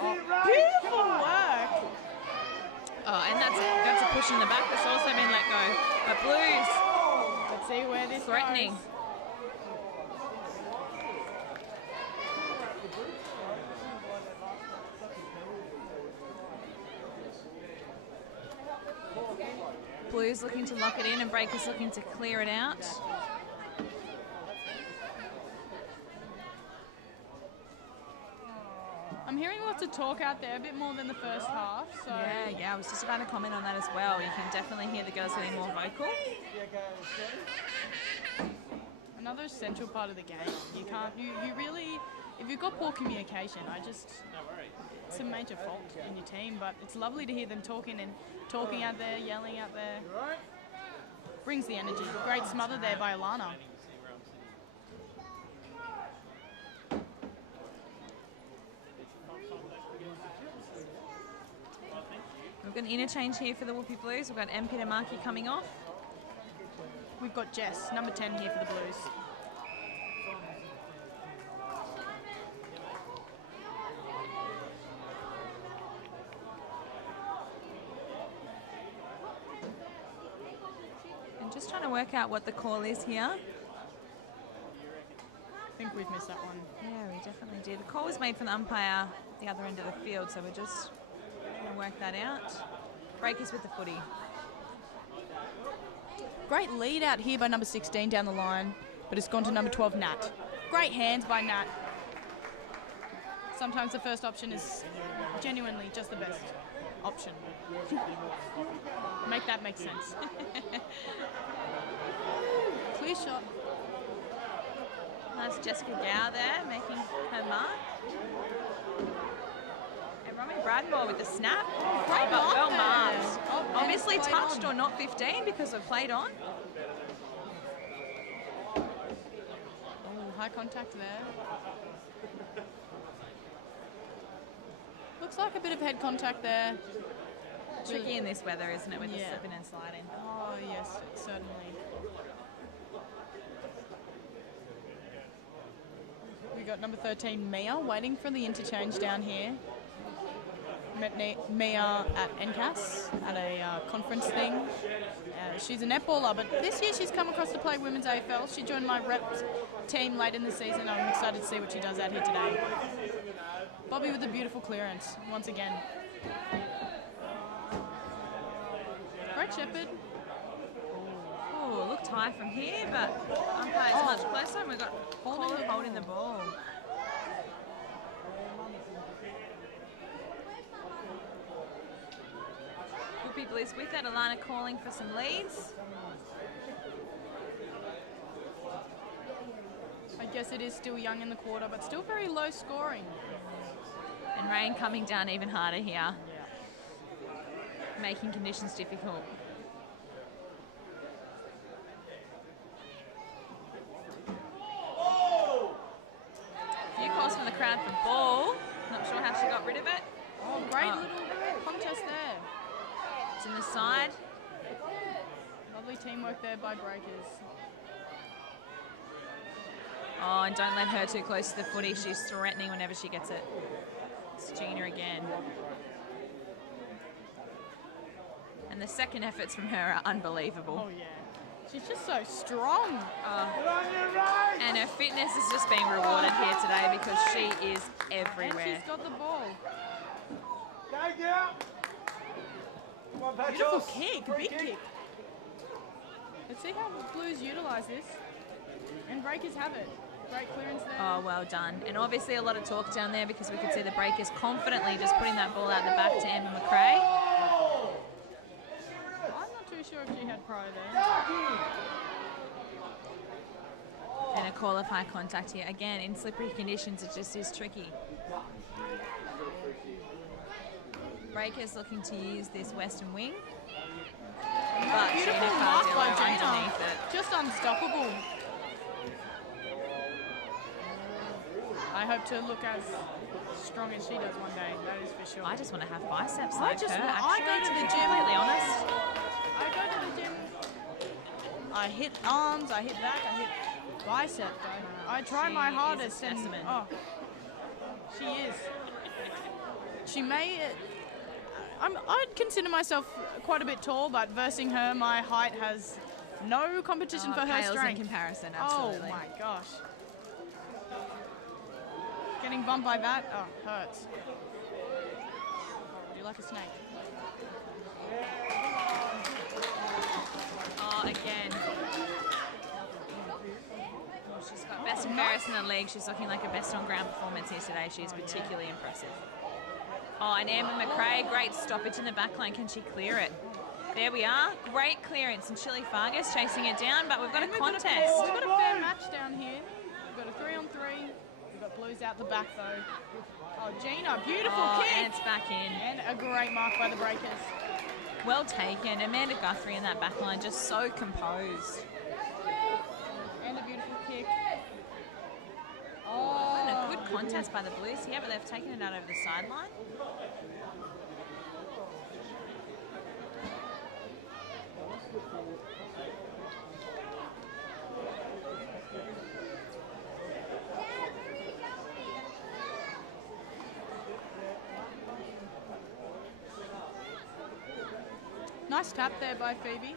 Oh, beautiful work. Oh, and that's a push in the back that's also been let go. But Blues. Let's see where this threatening. goes. Blues looking to lock it in and Breakers looking to clear it out. I'm hearing lots of talk out there, a bit more than the first half. So Yeah, I was just about to comment on that as well. You can definitely hear the girls getting more vocal. Another essential part of the game. You really, if you've got poor communication, it's a major fault in your team, but it's lovely to hear them talking out there, yelling out there. Brings the energy. Great smother there by Alana. We've got an interchange here for the Whoopie Blues. We've got M. Peter Markey coming off. We've got Jess, number 10 here for the Blues. And just trying to work out what the call is here. I think we've missed that one. Yeah, we definitely did. The call was made from the umpire at the other end of the field, so we're just trying to work that out. Breakers with the footy. Great lead out here by number 16 down the line, but it's gone to number 12, Nat. Great hands by Nat. Sometimes the first option is genuinely just the best option. Make that make sense. Clear shot. Nice Jessica Gow there, making her mark. And Romy Bradmore with the snap. Great but mark well there. marked. Oh, Obviously played touched on. or not 15 because we've played on. Oh, high contact there. Looks like a bit of head contact there. Tricky in this weather, isn't it, with the Yeah. slipping and sliding. Oh, yes, certainly. We got number 13, Mia, waiting for the interchange down here. Met Mia at NCAS at a conference thing. She's a netballer, but this year she's come across to play women's AFL. She joined my rep team late in the season. I'm excited to see what she does out here today. Bobby with a beautiful clearance, once again. Great Shepherd. Oh, looked high from here, but umpire's much closer, and we've got holding the ball. Whoopie Blues with that. Alana calling for some leads. I guess it is still young in the quarter, but still very low scoring. And rain coming down even harder here, making conditions difficult. Few calls from the crowd for ball. Not sure how she got rid of it. Oh, great little contest there. It's in the side. Lovely teamwork there by Breakers. Oh, and don't let her too close to the footy. She's threatening whenever she gets it. It's Gina again. And the second efforts from her are unbelievable. Oh, yeah. She's just so strong. And her fitness is just being rewarded here today because she is And everywhere. she's got the ball. Come on, Beautiful kick, big kick. Let's see how Blues utilise this. And Breakers have it. Great clearance there. Oh, well done. And obviously a lot of talk down there because we could see the Breakers confidently just putting that ball out the back to Emma McRae. I'm not too sure if she had pro there. And a call of high contact here. Again, in slippery conditions, it just is tricky. Breakers looking to use this western wing. But Beautiful Gina mark by Cardillo Gina. underneath it. Just unstoppable. I hope to look as strong as she does one day, that is for sure. I just want to have biceps like her, I actually, go to to the be gym. completely honest. I go to the gym. I hit arms, I hit back, I hit bicep. I try She my is a hardest. And, specimen. oh, she is. She may... I'd consider myself quite a bit tall, but versing her, my height has no competition for her pales strength. in comparison, absolutely. Oh my gosh. Getting bumped by that, oh, hurts. Would you like a snake? Oh, again. Oh, she's got best and fairest in the league. She's looking like a best on ground performance here today. She's particularly impressive. Oh, and Amber McRae, great stoppage in the back line. Can she clear it? There we are. Great clearance. And Chili Fargus chasing it down, but we've got a contest. We've got a fair match down here. We've got a 3-on-3. We've got Blues out the back though. Oh, Gina, beautiful kick. And it's back in. And a great mark by the Breakers. Well taken. Amanda Guthrie in that back line, just so composed. And a beautiful kick. And Oh, a good contest by the Blues here, but they've taken it out over the sideline. nice tap there by Phoebe.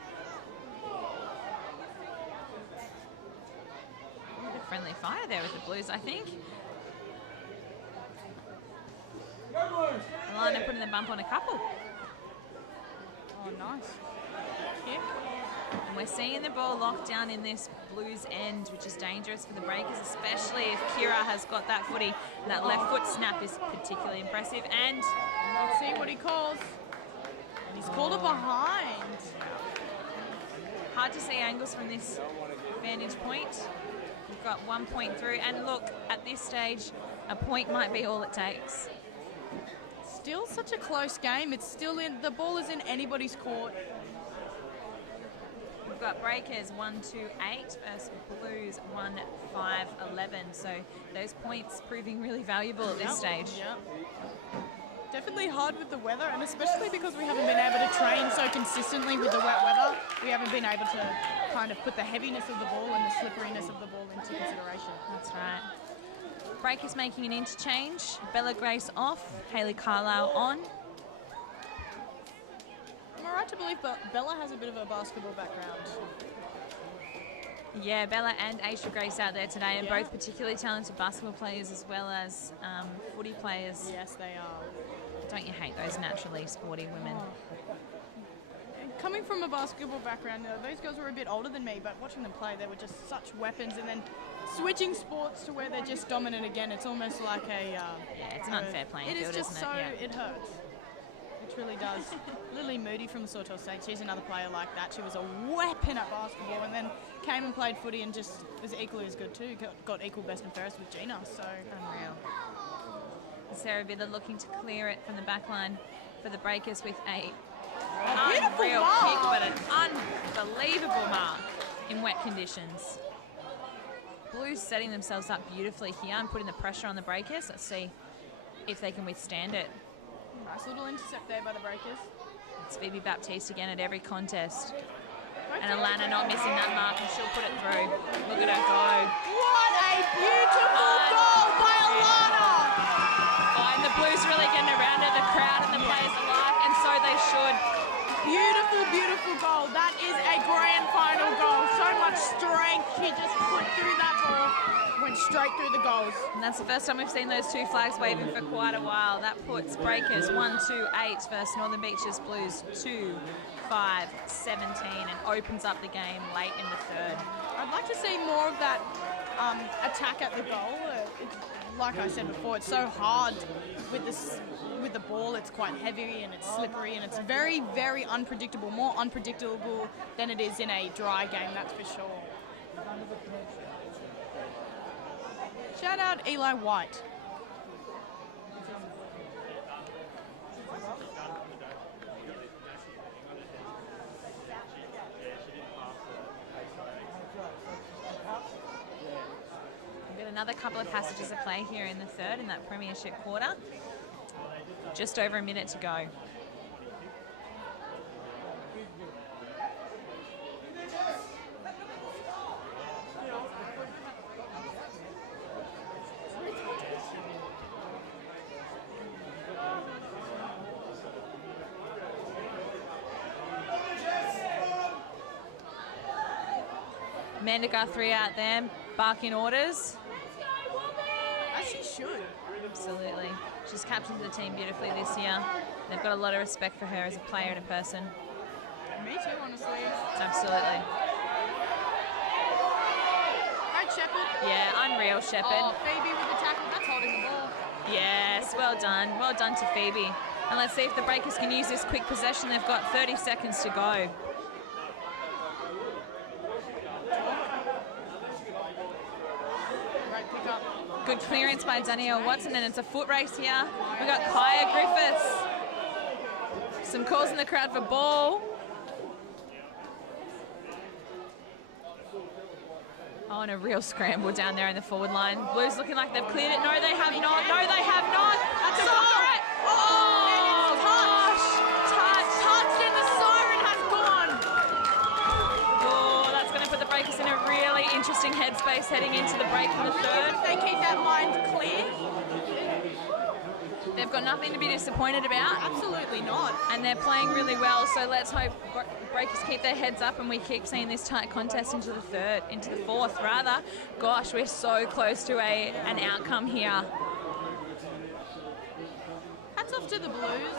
A friendly fire there with the Blues, I think. Alana putting the bump on a couple. Oh, nice. Kick. And we're seeing the ball locked down in this Blues end, which is dangerous for the Breakers, especially if Kira has got that footy. And that left foot snap is particularly impressive. And Let's see what he calls. And he's called it behind. hard to see angles from this vantage point. We've got 1 point through. And look, at this stage, a point might be all it takes. Still such a close game. It's still in, the ball is in anybody's court. We've got Breakers 1-2-8 versus Blues 1-5-11. So those points proving really valuable at this stage. Yep. Definitely hard with the weather, and especially because we haven't been able to train so consistently with the wet weather, we haven't been able to kind of put the heaviness of the ball and the slipperiness of the ball into consideration. That's right. Breakers making an interchange. Bella Grace off, Hayley Carlisle on. Am I right to believe Bella has a bit of a basketball background? Yeah, Bella and Aisha Grace out there today, and Yeah. both particularly talented basketball players as well as footy players. Yes, they are. Don't you hate those naturally sporty women? And coming from a basketball background, those girls were a bit older than me, but watching them play, they were just such weapons. And then switching sports to where they're just dominant again, it's almost like a... Yeah, it's an unfair playing It field, is just isn't so... it? Yeah. It hurts. It truly does. Lily Moody from the Sawtell Saints, she's another player like that. She was a weapon at basketball and then came and played footy and just was equally as good too. Got equal best and fairest with Gina, so... Unreal. Sarah Vidler looking to clear it from the back line for the Breakers with a beautiful unreal mark. kick, but an unbelievable mark in wet conditions. Blues setting themselves up beautifully here and putting the pressure on the Breakers. Let's see if they can withstand it. Nice little intercept there by the Breakers. It's Phoebe Baptiste again at every contest. And Alana not missing that mark, and she'll put it through. Look at her go. What a beautiful goal by Alana! Oh, and the Blues really getting around her, the crowd and the players alike, and so they should. Beautiful, beautiful goal. That is a grand final goal. So much strength. She just put through that ball, went straight through the goals. And that's the first time we've seen those two flags waving for quite a while. That puts Breakers 1-2-8 versus Northern Beaches Blues 2-5-17 and opens up the game late in the third. I'd like to see more of that attack at the goal. Like I said before, it's so hard with the ball. It's quite heavy and it's slippery and it's very, very unpredictable. More unpredictable than it is in a dry game, that's for sure. Shout out Eli White. We've got another couple of passages of play here in the third in that premiership quarter. Just over a minute to go. Amanda Guthrie out there, barking orders. As she should. Absolutely. She's captained the team beautifully this year. They've got a lot of respect for her as a player and a person. Me too, honestly. Absolutely. Great Shepherd. Yeah, unreal Shepherd. Oh, Phoebe with the tackle. That's holding the ball. Yes, well done. Well done to Phoebe. And let's see if the Breakers can use this quick possession. They've got 30 seconds to go. Great pickup. Good clearance by Danielle Watson, and it's a foot race here. We've got Kaya Griffiths. Some calls in the crowd for ball. Oh, and a real scramble down there in the forward line. Blues looking like they've cleared it. No, they have not. No, they have not. That's a siren. Oh, gosh. Touched and the siren has gone. Oh, that's going to put the Breakers in a really interesting headspace heading into the break in the third. If they keep that line clear. They've got nothing to be disappointed about. Absolutely not. And they're playing really well, so let's hope Breakers keep their heads up and we keep seeing this tight contest into the fourth rather. Gosh, we're so close to an outcome here. Hats off to the Blues.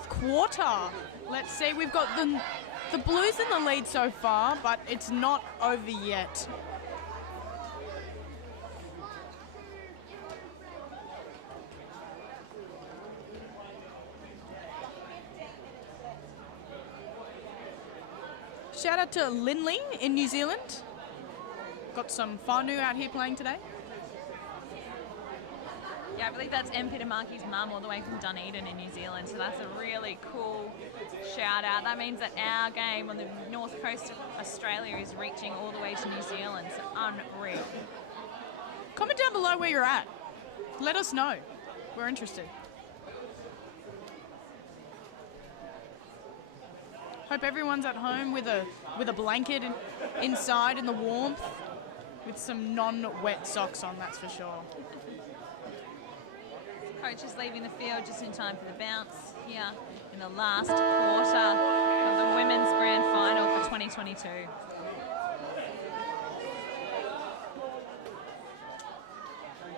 fourth quarter. Let's see, we've got the Blues in the lead so far, but it's not over yet. Shout out to Linley in New Zealand. Got some whānau out here playing today. Yeah, I believe that's M. Pitamaki's mum all the way from Dunedin in New Zealand, so that's a really cool shout out. That means that our game on the north coast of Australia is reaching all the way to New Zealand, so unreal. Comment down below where you're at. Let us know. We're interested. Hope everyone's at home with a blanket inside in the warmth, with some non-wet socks on, that's for sure. Coach is leaving the field just in time for the bounce here in the last quarter of the Women's Grand Final for 2022.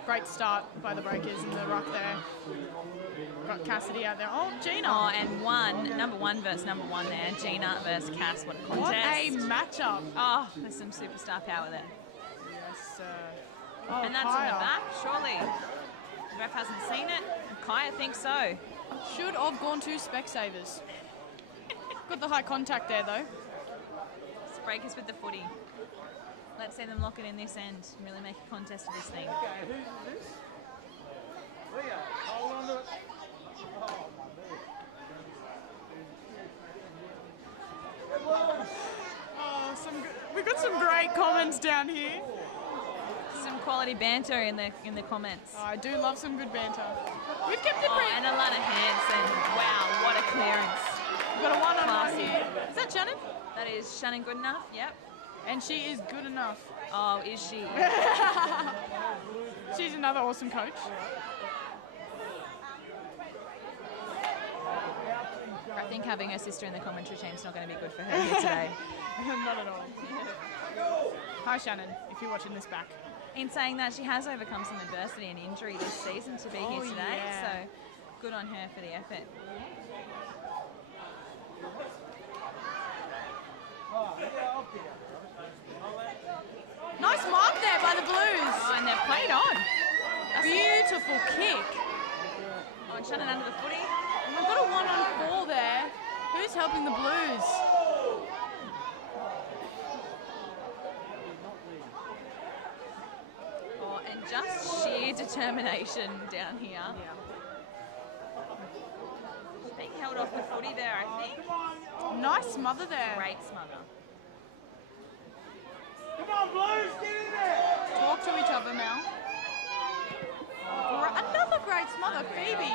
Great start by the Breakers in the ruck there. Got Cassidy out there. Oh, Gina. Oh, and number one versus number one there. Gina versus Cass. What a contest. What a matchup. Oh, there's some superstar power there. Yes, sir. Oh, And that's Kaya. in the back, surely. The ref hasn't seen it. Kaya thinks so. Should have gone to Specsavers. Got the high contact there, though. It's Breakers with the footy. Let's see them lock it in this end and really make a contest of this thing. Okay, who's this? Leah, hold on to it. Oh, we've got some great comments down here. Some quality banter in the comments. Oh, I do love some good banter. We've kept it Oh, pretty. and Alana Hansen. Wow, what a clearance. We've got a one-on-one Classy. here. Is that Shannon? That is Shannon good enough? Yep. And she is good enough. Oh, is she? She's another awesome coach. I think having her sister in the commentary team is not going to be good for her here today. Not at all. Hi, Shannon, if you're watching this back. In saying that, she has overcome some adversity and injury this season to be here today, yeah. so good on her for the effort. Nice mark there by the Blues. Oh, and they've played on. Beautiful kick. Oh, and Shannon under the footy. And we've got a 1-on-4 there. Who's helping the Blues? Oh, and just sheer determination down here. Being held off the footy there, I think. Nice smother there. Great smother. Come on, Blues, get in there! Talk to each other now. Another great smother, Phoebe.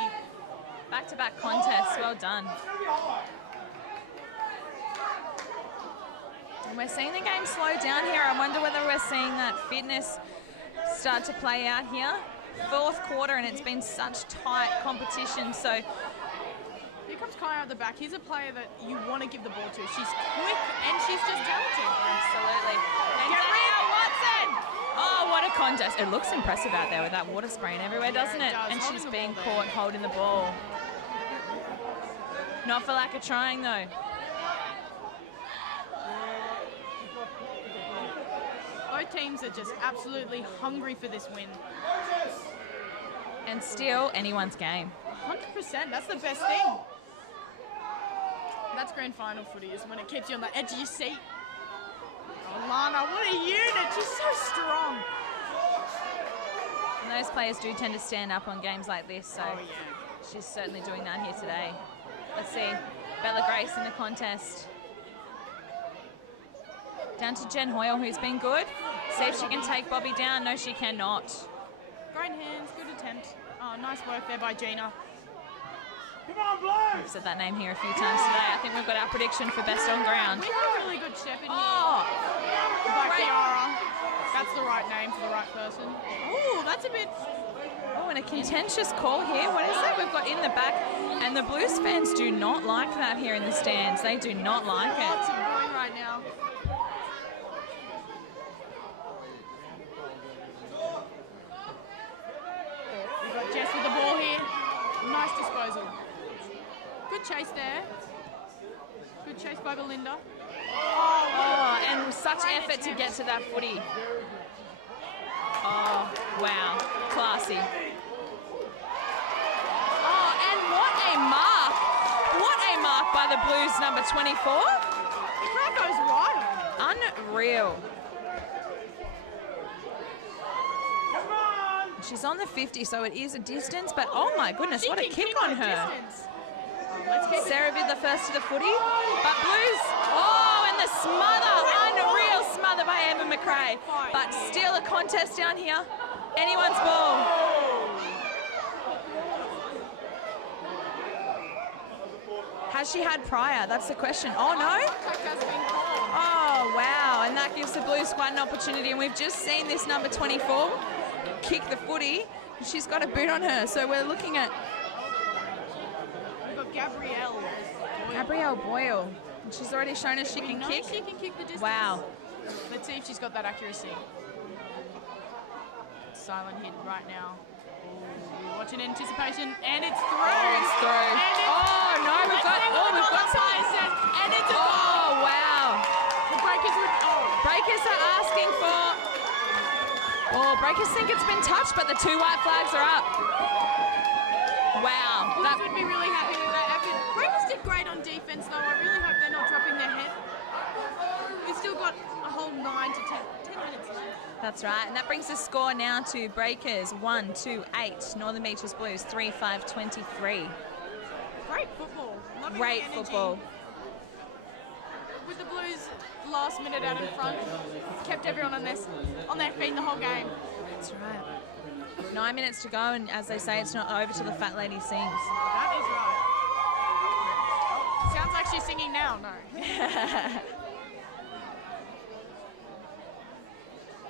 Back-to-back contests, well done. And we're seeing the game slow down here. I wonder whether we're seeing that fitness start to play out here. Fourth quarter, and it's been such tight competition, so Here comes Kaya at the back. He's a player that you want to give the ball to. She's quick and she's just talented. absolutely. And Get Danielle Watson! Oh, what a contest. It looks impressive out there with that water spraying everywhere, doesn't Yeah, it? it does. And Holding she's the being ball there. caught holding the ball. Not for lack of trying, though. Both teams are just absolutely hungry for this win. And still, anyone's game. 100%, that's the best thing. That's grand final footy, is when it keeps you on the edge of your seat. Oh, Lana, what a unit. She's so strong. And those players do tend to stand up on games like this, so Oh, yeah. she's certainly doing that here today. Let's see, Bella Grace in the contest. Down to Jen Hoyle, who's been good. See if she can take Bobby down. No, she cannot. Great hands, good attempt. Oh, nice work there by Gina. Come on, Blues! I've said that name here a few times today. I think we've got our prediction for best on ground. We have a really good shepherd here. Oh, By great. Kiara. That's the right name for the right person. Oh, that's a bit... Oh, and a contentious call here. What is that we've got in the back? And the Blues fans do not like that here in the stands. They do not like Lots it. of booing right now. We've got Jess with the ball here. Nice disposal. Good chase by Belinda. Oh, and such effort to get to that footy. Oh, wow. Classy. Oh, and what a mark. What a mark by the Blues, number 24. The crowd goes wild. Unreal. She's on the 50, so it is a distance, but oh my goodness, what a kick on her. Sarah Vidler first to the footy, but Blues, oh, and the smother, unreal smother by Amber McRae, but still a contest down here. Anyone's ball. Has she had prior? That's the question. Oh, no? Oh, wow, and that gives the Blues quite an opportunity, and we've just seen this number 24 kick the footy. She's got a boot on her, so we're looking at Gabrielle Boyle. And she's already shown us she can kick. She can kick the distance. Wow. Let's see if she's got that accuracy. Silent hit right now. Ooh, watching anticipation, and it's through. It's through. Oh no, we've got some. And it's a oh wow. The Breakers are asking for. Oh, Breakers think it's been touched, but the 2 white flags are up. Wow. That would be really happy with that effort. Breakers did great on defense, though. I really hope they're not dropping their head. We've still got a whole 9 to 10 minutes left. That's right, and that brings the score now to Breakers 1-2-8, Northern Beaches Blues 3-5-23. Great football. Loving Great the energy. football. With the Blues last minute out in front, kept everyone on their feet the whole game. That's right. 9 minutes to go, and as they say, it's not over till the fat lady sings. That is right. Sounds like she's singing now. No.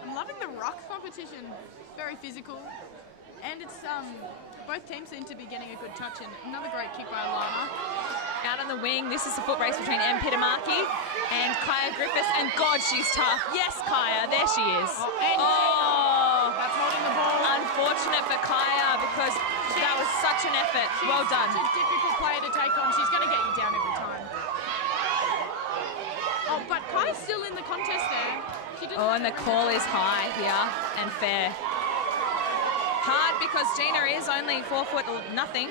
I'm loving the ruck competition. Very physical, and it's both teams seem to be getting a good touch. And another great kick by Alana. Out on the wing, this is a foot race between Em Pitamaki and Kaya Griffiths, and God, she's tough. Yes, Kaya, there she is. Oh, that's holding the ball. Unfortunate for Kaya because that was such an effort. Well done. Such a difficult player to take on. She's going to get you down every time. Oh, but Kaya's still in the contest there. Oh, and the call is high here and fair. Hard because Gina is only 4 foot nothing,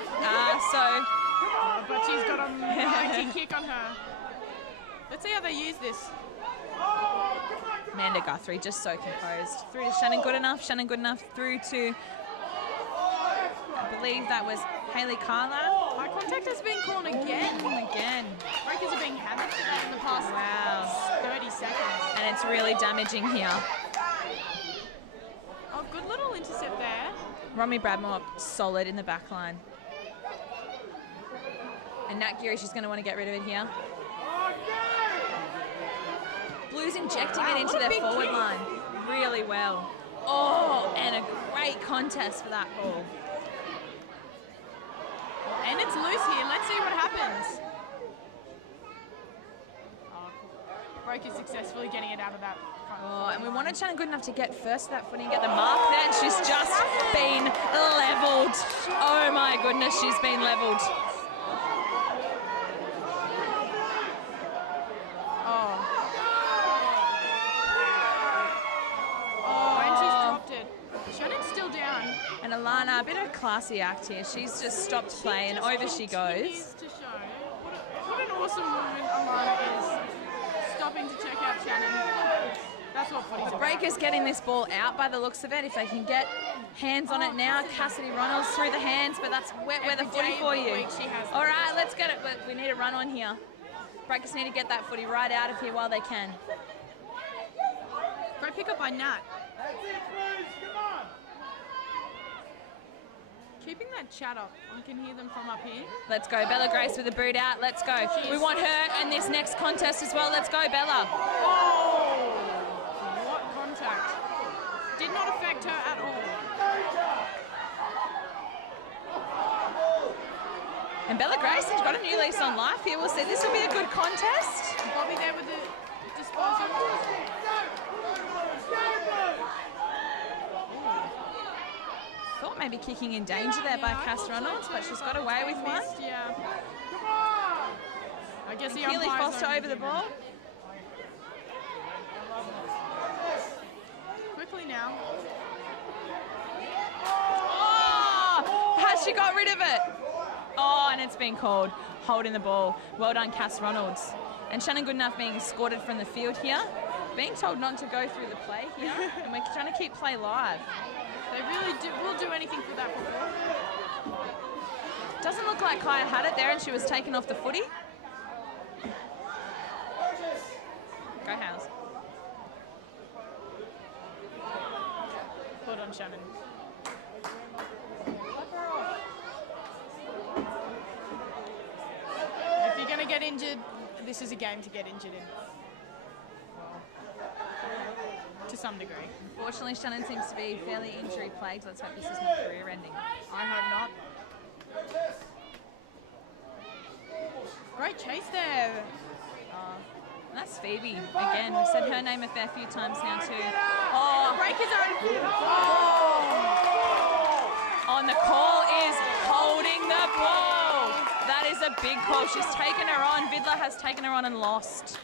so. But she's got a mighty kick on her. Let's see how they use this. Amanda Guthrie just so composed. Through to Shannon Goodenough. Shannon Goodenough through to, I believe that was Hayley Carlisle. Eye contact has been called again. Breakers are being hammered for that in the past 30 seconds. And it's really damaging here. Oh, good little intercept there. Romy Bradmore solid in the back line. And Nat Geary, she's going to want to get rid of it here. Blues injecting it into their forward line really well. Oh, and a great contest for that ball. And it's loose here. Let's see what happens. Breaker successfully getting it out of that front. Oh, and we wanted Shannon Goodenough to get first to that footy and get the mark there, and she's just been levelled. Oh my goodness, she's been levelled. And Alana, a bit of a classy act here. She's just stopped play and over she goes. To show what an awesome woman Alana is. Stopping to check out Shannon. That's what footy's about. Breakers getting this ball out by the looks of it. If they can get hands on it now. Cassidy Ronalds through the hands, but that's where the footy for you. All right, let's get it. We need a run on here. Breakers need to get that footy right out of here while they can. Great pick up by Nat. Keeping that chat up. I can hear them from up here. Let's go. Bella Grace with a boot out. Let's go. We want her in this next contest as well. Let's go, Bella. Oh! What contact. Did not affect her at all. And Bella Grace has got a new lease on life here. We'll see. This will be a good contest. Bobby there with the disposal. Thought maybe kicking in danger there by Cass Ronalds, but she's got away with one. Yeah. guess the Keely umpires Foster are over the ball. Quickly now. Oh! Has she got rid of it? Oh, and it's been called. Holding the ball. Well done, Cass Ronalds. And Shannon Goodenough being escorted from the field here. Being told not to go through the play here. And we're trying to keep play live. They really will do anything for that football. Doesn't look like Kaya had it there and she was taken off the footy. Go House. Hold on, Shannon. If you're going to get injured, this is a game to get injured in. To some degree. Unfortunately, Shannon seems to be fairly injury plagued. Let's hope this is not career ending. I hope not. Great chase there. And that's Phoebe. Again, we've said her name a fair few times now too. Oh, Breakers are in. Oh, and the call is holding the ball. That is a big call. She's taken her on. Vidler has taken her on and lost.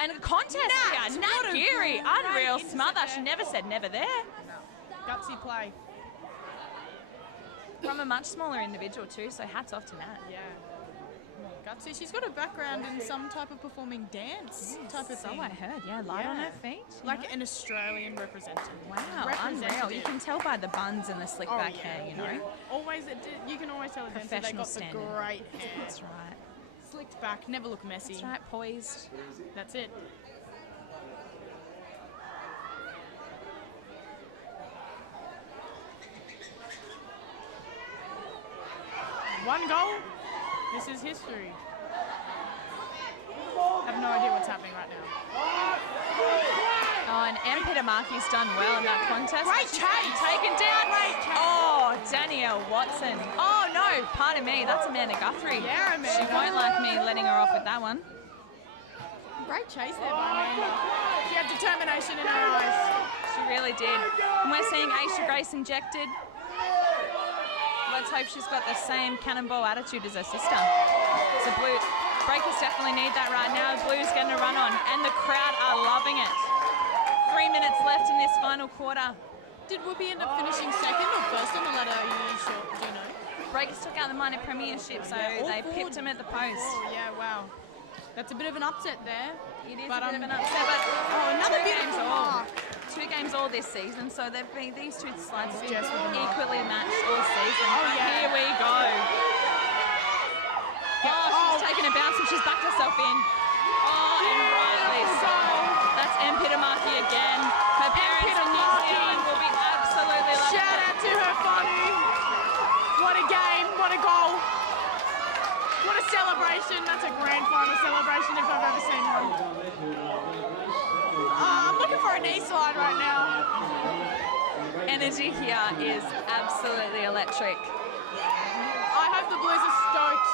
And a contest here. Nat Geary. Unreal smother. She never said never there. Gutsy play. From a much smaller individual too, so hats off to Nat. Yeah. Gutsy. She's got a background in some type of performing dance type of So thing. I heard, yeah, light on her feet. Like an Australian representative. Wow, unreal. You can tell by the buns and the slick back hair, you know. Yeah. Always, you can always tell a dancer they got the standard. great hair. That's right. Slicked back, never look messy. That's right, poised. That's it. One goal. This is history. I have no idea what's happening right now. Oh, and M. Pitamaki's done well in that contest. Great chase! Taken down. Oh, Danielle Watson. Oh, no, pardon me. That's Amanda Guthrie. Yeah, Amanda. She won't like me letting her off with that one. Great chase there by Amanda. She had determination in her eyes. She really did. And we're seeing Aisha Grace injected. Let's hope she's got the same cannonball attitude as her sister. So Breakers definitely need that right now. Blues getting a run on, and the crowd are loving it. 3 minutes left in this final quarter. Did Whoopi end up finishing second or first on the ladder? Are you sure? Do you know? Breakers took out the minor premiership, so they pipped him at the post. Oh, yeah, wow. That's a bit of an upset there. It is a bit of an upset, but another two beautiful games all. mark. 2 games all this season, so they've been these two sides have been Just with the mark. equally matched all season. Oh, But yeah. here we go. Oh, she's taken a bounce and she's backed herself in. Oh, and rightly so. That's M. Pitamaki again. Her parents in New Zealand will be absolutely loving Shout it. out to her, Fonny. What a game, what a goal. What a celebration. That's a grand final celebration if I've ever seen one. I'm looking for a knee slide right now. Energy here is absolutely electric. I hope the Blues are stoked.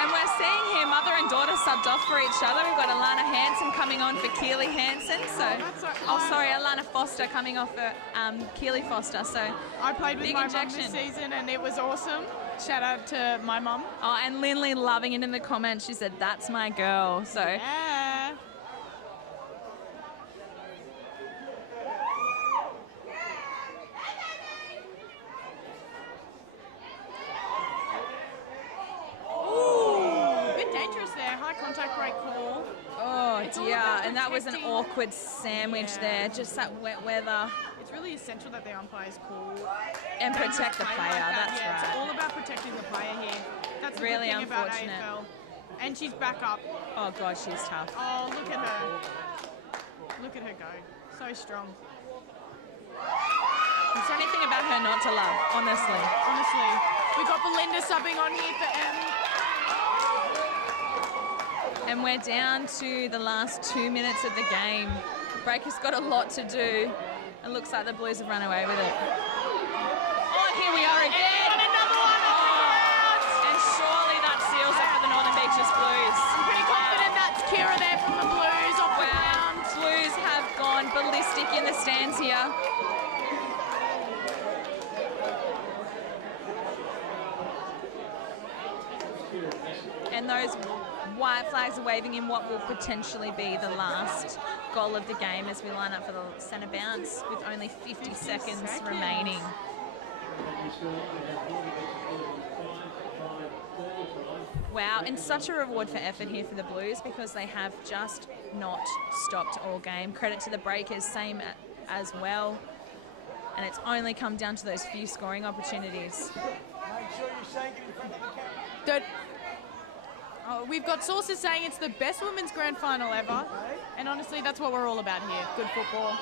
And we're seeing here mother and daughter subbed off for each other. We've got Alana Hansen coming on for Keely Hansen. Alana Foster coming off for Keely Foster. So I played with big my mum injection. this season and it was awesome. Shout out to my mum. Oh, and Lindley loving it in the comments. She said, "That's my girl." So Yeah. Bit dangerous there. High contact break call. oh It's all dear, about and that was an protecting- awkward sandwich Yeah. there. Just that wet weather It's really essential that the umpires call and dangerous protect the play player. like that. That's Yeah, it's right. all about protecting the player here. That's the Really good thing about unfortunate. AFL. And she's back up. Oh god, she's tough. Oh, look at her. Look at her go. So strong. Is there anything about her not to love? Honestly. Honestly. We got Belinda subbing on here for M. And we're down to the last 2 minutes of the game. Breaker's got a lot to do. It looks like the Blues have run away with it. Oh, and here we are again. And another one off the ground. And surely that seals it for the Northern Beaches Blues. I'm pretty confident that's Kira there from the Blues off the Wow. ground. Blues have gone ballistic in the stands here. those white flags are waving in what will potentially be the last goal of the game as we line up for the centre bounce with only 50 seconds remaining. Wow, and such a reward for effort here for the Blues because they have just not stopped all game. Credit to the Breakers, same as well. And it's only come down to those few scoring opportunities. We've got sources saying it's the best women's grand final ever. And honestly, that's what we're all about here. Good football.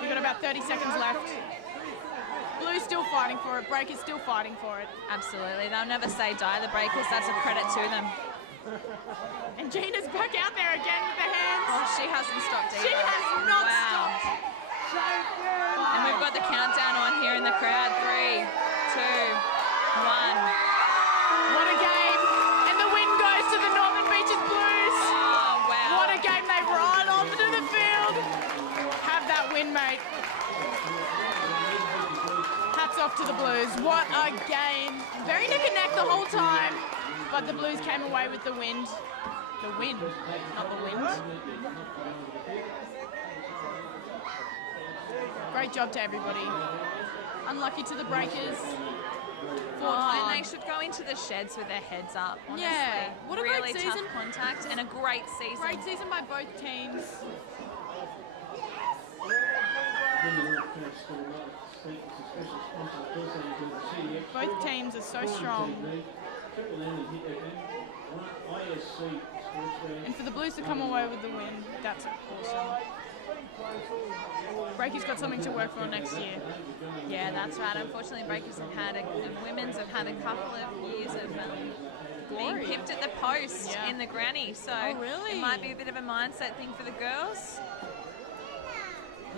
We've got about 30 seconds left. Blues still fighting for it. Breakers still fighting for it. Absolutely. They'll never say die, the Breakers. That's a credit to them. And Gina's back out there again with the hands. Oh, she hasn't stopped either. She has not stopped. And we've got the countdown on here in the crowd. 3, 2, 1. What a game. And the win goes to the Northern Beaches Blues. Oh, wow. What a game. They ride onto the field. Have that win, mate. Hats off to the Blues. What a game. Very neck and neck the whole time. But the Blues came away with the win. The win, not the wind. Great job to everybody. Unlucky to the Breakers. And they should go into the sheds with their heads up. Honestly. Yeah, what a really great season. Tough contact and a great season. Great season by both teams. Both teams are so strong. And for the Blues to come away with the win, that's awesome. Breakers got something to work for next year. Yeah, that's right. Unfortunately, Breakers have had women's have had a couple of years of being pipped at the post in the granny. So it might be a bit of a mindset thing for the girls.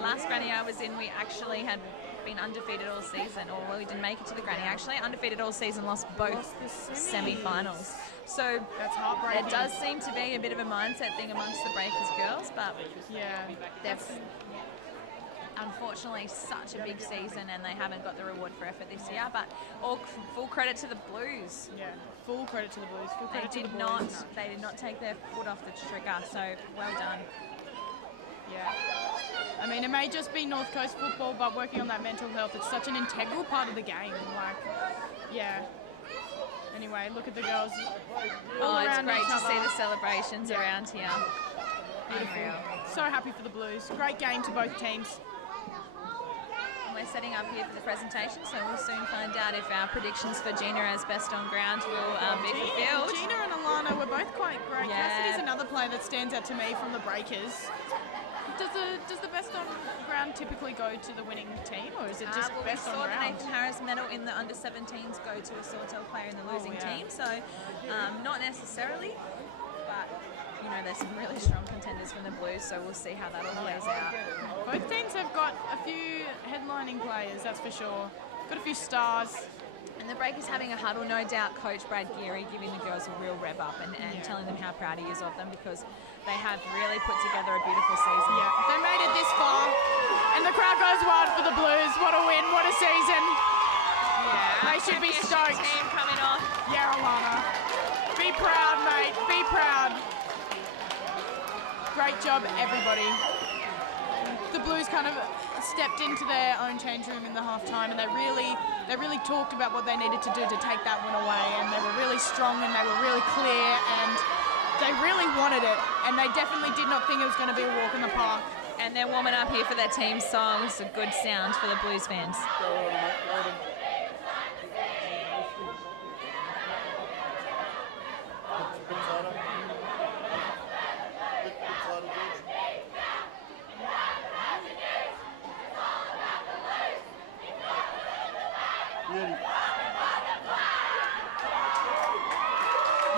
Last granny I was in, we actually had been undefeated all season, or well, we didn't make it to the granny. Actually, undefeated all season, lost both semi-finals. So that's heartbreaking. It does seem to be a bit of a mindset thing amongst the Breakers girls, but they've unfortunately such a big season and they haven't got the reward for effort this year. But all full credit to the Blues. Yeah, full credit to the Blues. Full credit they to the Blues. They did not take their foot off the trigger. So well done. Yeah. I mean, it may just be North Coast football, but working on that mental health, it's such an integral part of the game. Like, yeah. Anyway, look at the girls. It's great to see the celebrations around here. Beautiful. So happy for the Blues. Great game to both teams. And we're setting up here for the presentation, so we'll soon find out if our predictions for Gina as best on ground will be fulfilled. Gina and Alana were both quite great. Yeah. Cassidy's another player that stands out to me from the Breakers. Does the best on ground typically go to the winning team, or is it just best on ground? The Nathan Harris medal in the under-17s go to a Sawtell player in the losing team, so not necessarily, but you know there's some really strong contenders from the Blues, so we'll see how that all plays out. Both teams have got a few headlining players, that's for sure. Got a few stars. And the Breakers having a huddle, no doubt Coach Brad Geary giving the girls a real rev up and telling them how proud he is of them because they have really put together a beautiful season. Yeah, they made it this far and the crowd goes wild for the Blues. What a win, what a season. Yeah, they should be stoked. Team coming off. Yeah, Alana. Be proud, mate, be proud. Great job, everybody. The Blues kind of stepped into their own change room in the half-time and they really talked about what they needed to do to take that win away, and they were really strong and they were really clear and they really wanted it, and they definitely did not think it was going to be a walk in the park. And they're warming up here for their team song. It's a good sound for the Blues fans.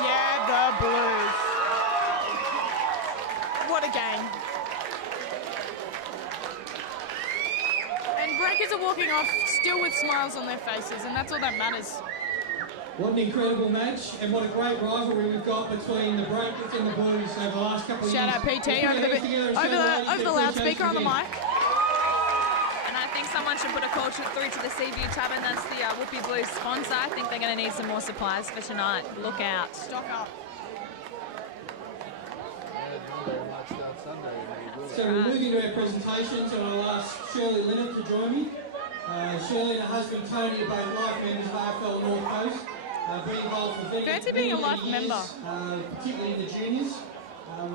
Yeah, the Blues. What a game. And Breakers are walking off still with smiles on their faces, and that's all that matters. What an incredible match, and what a great rivalry we've got between the Breakers and the Blues over the last couple of years. Shout out PT over the loudspeaker on the mic. Someone should put a call through to the Seaview Tavern. That's the Whoopi Blues sponsor. I think they're going to need some more supplies for tonight. Look out. Stock up. So we're moving to our presentations, and I'll ask Shirley Leonard to join me. Shirley and her husband Tony are both life members of AFL North Coast. Been involved for Fancy being a life member. Particularly in the juniors.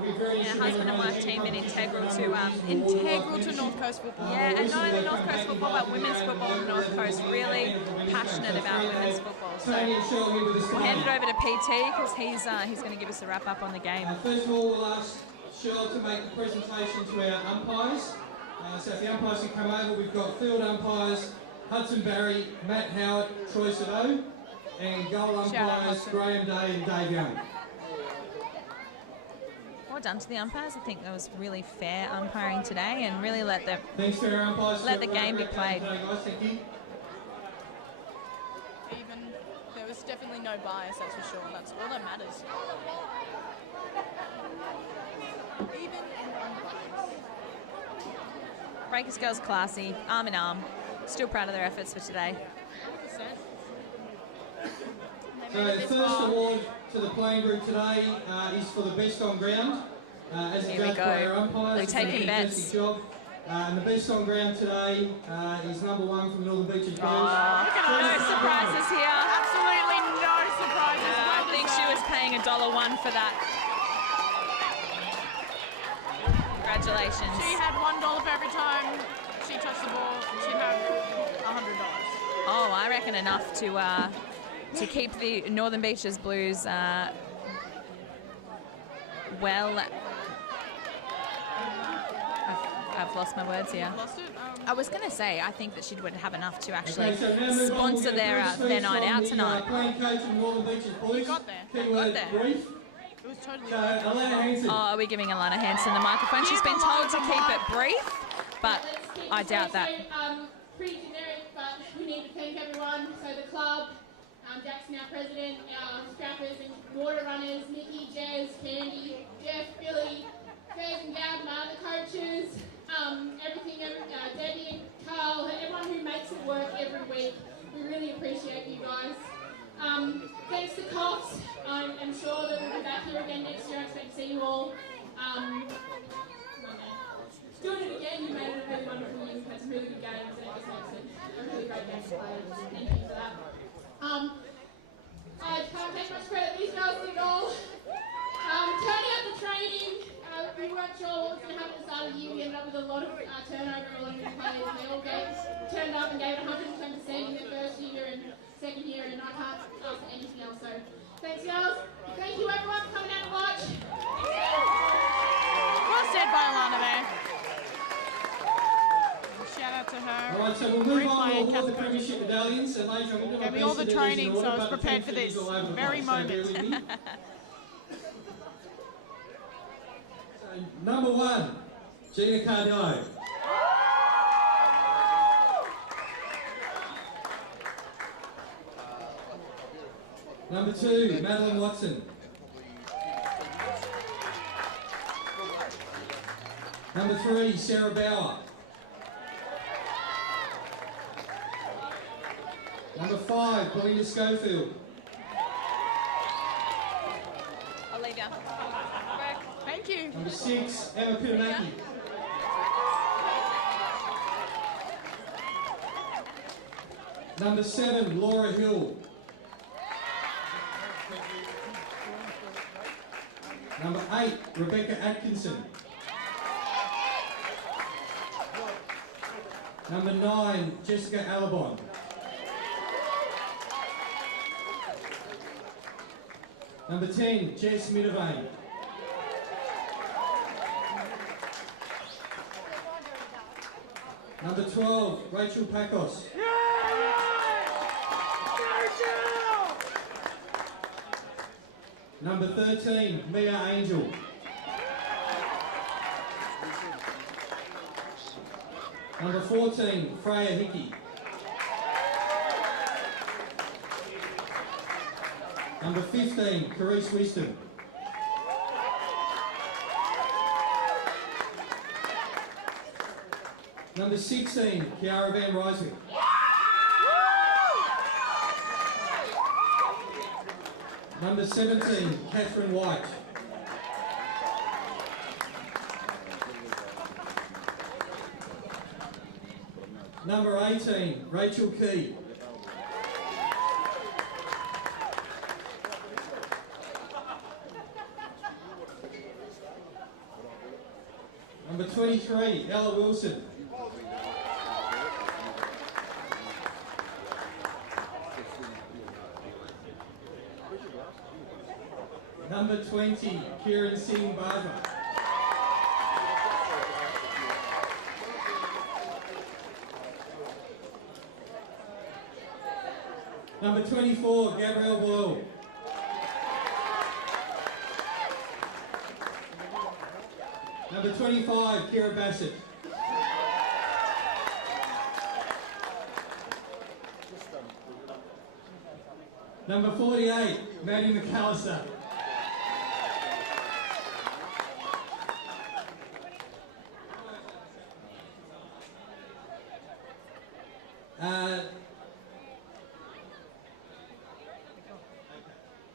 We're very Husband and wife team and integral to North Coast football. yeah, and not only North Coast football but women's football on the North Coast. Really passionate about women's football. So Tony and Shirley with us we'll today. hand it over to PT because he's going to give us a wrap up on the game. First of all, we'll ask Shirley to make the presentation to our umpires. So if the umpires can come over, we've got field umpires Hudson Barry, Matt Howard, Troy Sado, and goal umpires Graham Day and Dave Young. Well done to the umpires. I think that was really fair umpiring today and really let the Thanks to our umpires. let the game be played. Thank you. There was definitely no bias, that's for sure. That's all that matters. Breakers girls classy, arm in arm. Still proud of their efforts for today. So the first award to the playing group today is for the best on ground. As Here a we judge by our go. umpires. They're taking bets. Fantastic job. And the best on ground today is number 1 from Northern Beaches Blues. No surprises here. Absolutely no surprises. I think she was paying $1 for that. Congratulations. She had $1 for every time she touched the ball. She'd have $100. Oh, I reckon enough to keep the Northern Beaches Blues well. I've lost my words here. Lost it? I was going to say, I think that she would have enough to actually Okay, so now move on. sponsor We'll get their night out tonight. Playing coach of Northern Beaches Blues. You got there. Keyword there. brief. It was totally So Alana Hanson. Oh, are we giving Alana Hanson the microphone? She's been told to keep it brief, but I doubt that. Pretty generic, but we need to thank everyone. So the club, Jackson, our president, our scrappers and water runners, Nikki, Jez, Candy, Jeff, Billy, Fez and Gab, my other coaches, Debbie and Carl, everyone who makes it work every week. We really appreciate you guys. Thanks to Coffs. I'm sure that we'll be back here again next year. I expect to see you all. Doing it again, you made it a really wonderful year. We've had some really good games, and it just makes it a really great game to play. Thank you for that. I can't take much credit. These girls did it all. Turning out the training, we weren't sure what was going to happen at the start of the year. We ended up with a lot of turnover, a lot of new players, and they all turned up and gave 110% in their first year and second year, and I can't ask for anything else. So thanks, girls. Thank you, everyone, for coming out to watch. well said by Alana there. Shout out to her. Alright, so we'll move Great on playing, to all the captain. premiership medallions. So ladies and gentlemen, Gave me all the training, so I was prepared for this very moment. Number 1, Gina Cardillo. Number 2, Madeline Watson. Number 3, Sarah Bauer. Number 5, Belinda Schofield. I'll leave you. Thank you. Number 6, Emma Pitamaki. Number 7, Laura Hill. Number 8, Rebecca Atkinson. Number 9, Jessica Alabon. Number 10, Jess Middavane. Number 12, Rachel Pacos. Number 13, Mia Angel. Number 14, Freya Hickey. Number 15, Carice Wisdom. Number 16, Kiara Van Ryswick. Number 17, Catherine White. Number 18, Rachel Key. Number 23, Ella Wilson. Number 20, Kieran Singh Bajwa. Number 24, Gabrielle Boyle. Number 25, Kira Bassett. Number 48, Maddie McAllister.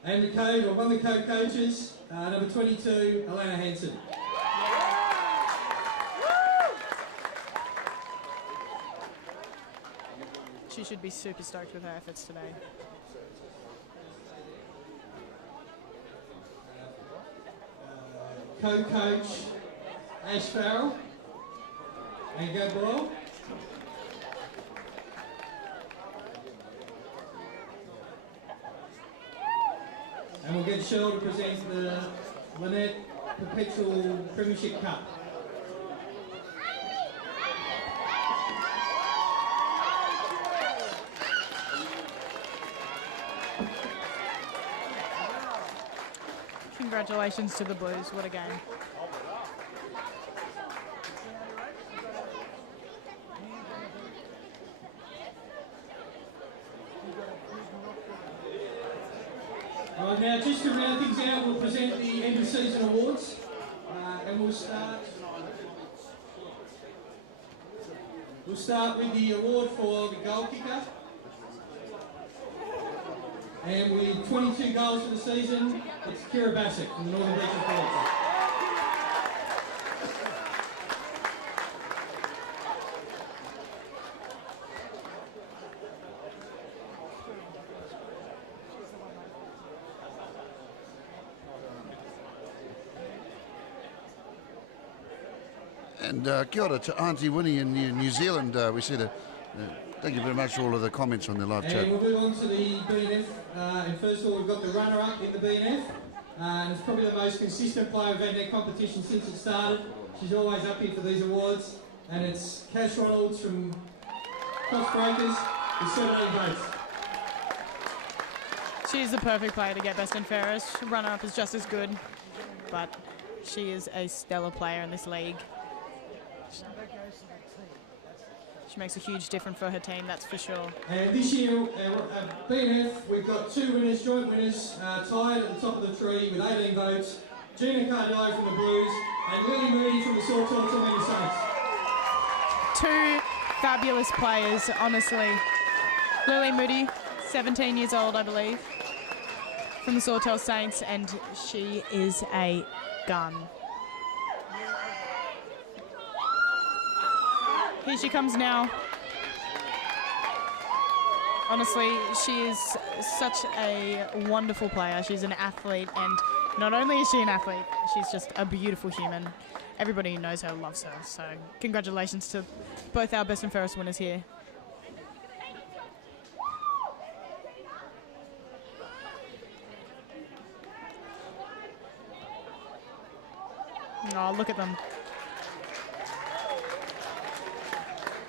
And the code, or one of the co-coaches, number 22, Alana Hanson. She should be super stoked with her efforts today. Co-coach, Ash Farrell. And go Boyle. And we'll get Cheryl to present the Lynette Perpetual Premiership Cup. Congratulations to the Blues, what a game. Right, now just to round things out, we'll present the end of season awards, and we'll start with the award for the goal kicker. And with 22 goals for the season, it's Kira Bassett from the Northern Beaches Bullets. And kia ora to Auntie Winnie in New Zealand. We said thank you very much for all of the comments on the live chat. And we'll move on to the BNF. And first of all, we've got the runner-up in the BNF. And it's probably the most consistent player we've had in that competition since it started. She's always up here for these awards. And it's Cash Ronalds from Coffs Breakers with 17 votes. She's the perfect player to get best and fairest. Runner-up is just as good, but she is a stellar player in this league. She makes a huge difference for her team, that's for sure. And this year, BNF, we've got two winners, joint winners, tied at the top of the tree with 18 votes. Gina Cardillo from the Blues and Lily Moody from the Sawtell Tormentor Saints. Two fabulous players, honestly. Lily Moody, 17 years old, I believe, from the Sawtell Saints, and she is a gun. Here she comes now. Honestly, she is such a wonderful player. She's an athlete, and not only is she an athlete, she's just a beautiful human. Everybody who knows her loves her, so congratulations to both our best and fairest winners here. Oh, look at them.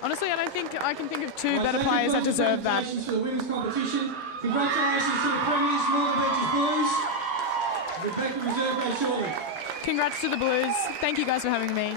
Honestly, I don't think I can think of two better players that deserve that. Congratulations to the women's competition. Congratulations to the Premiers, Northern Beaches Blues. We'll be back to reserve day shortly. Congrats to the Blues. Thank you guys for having me.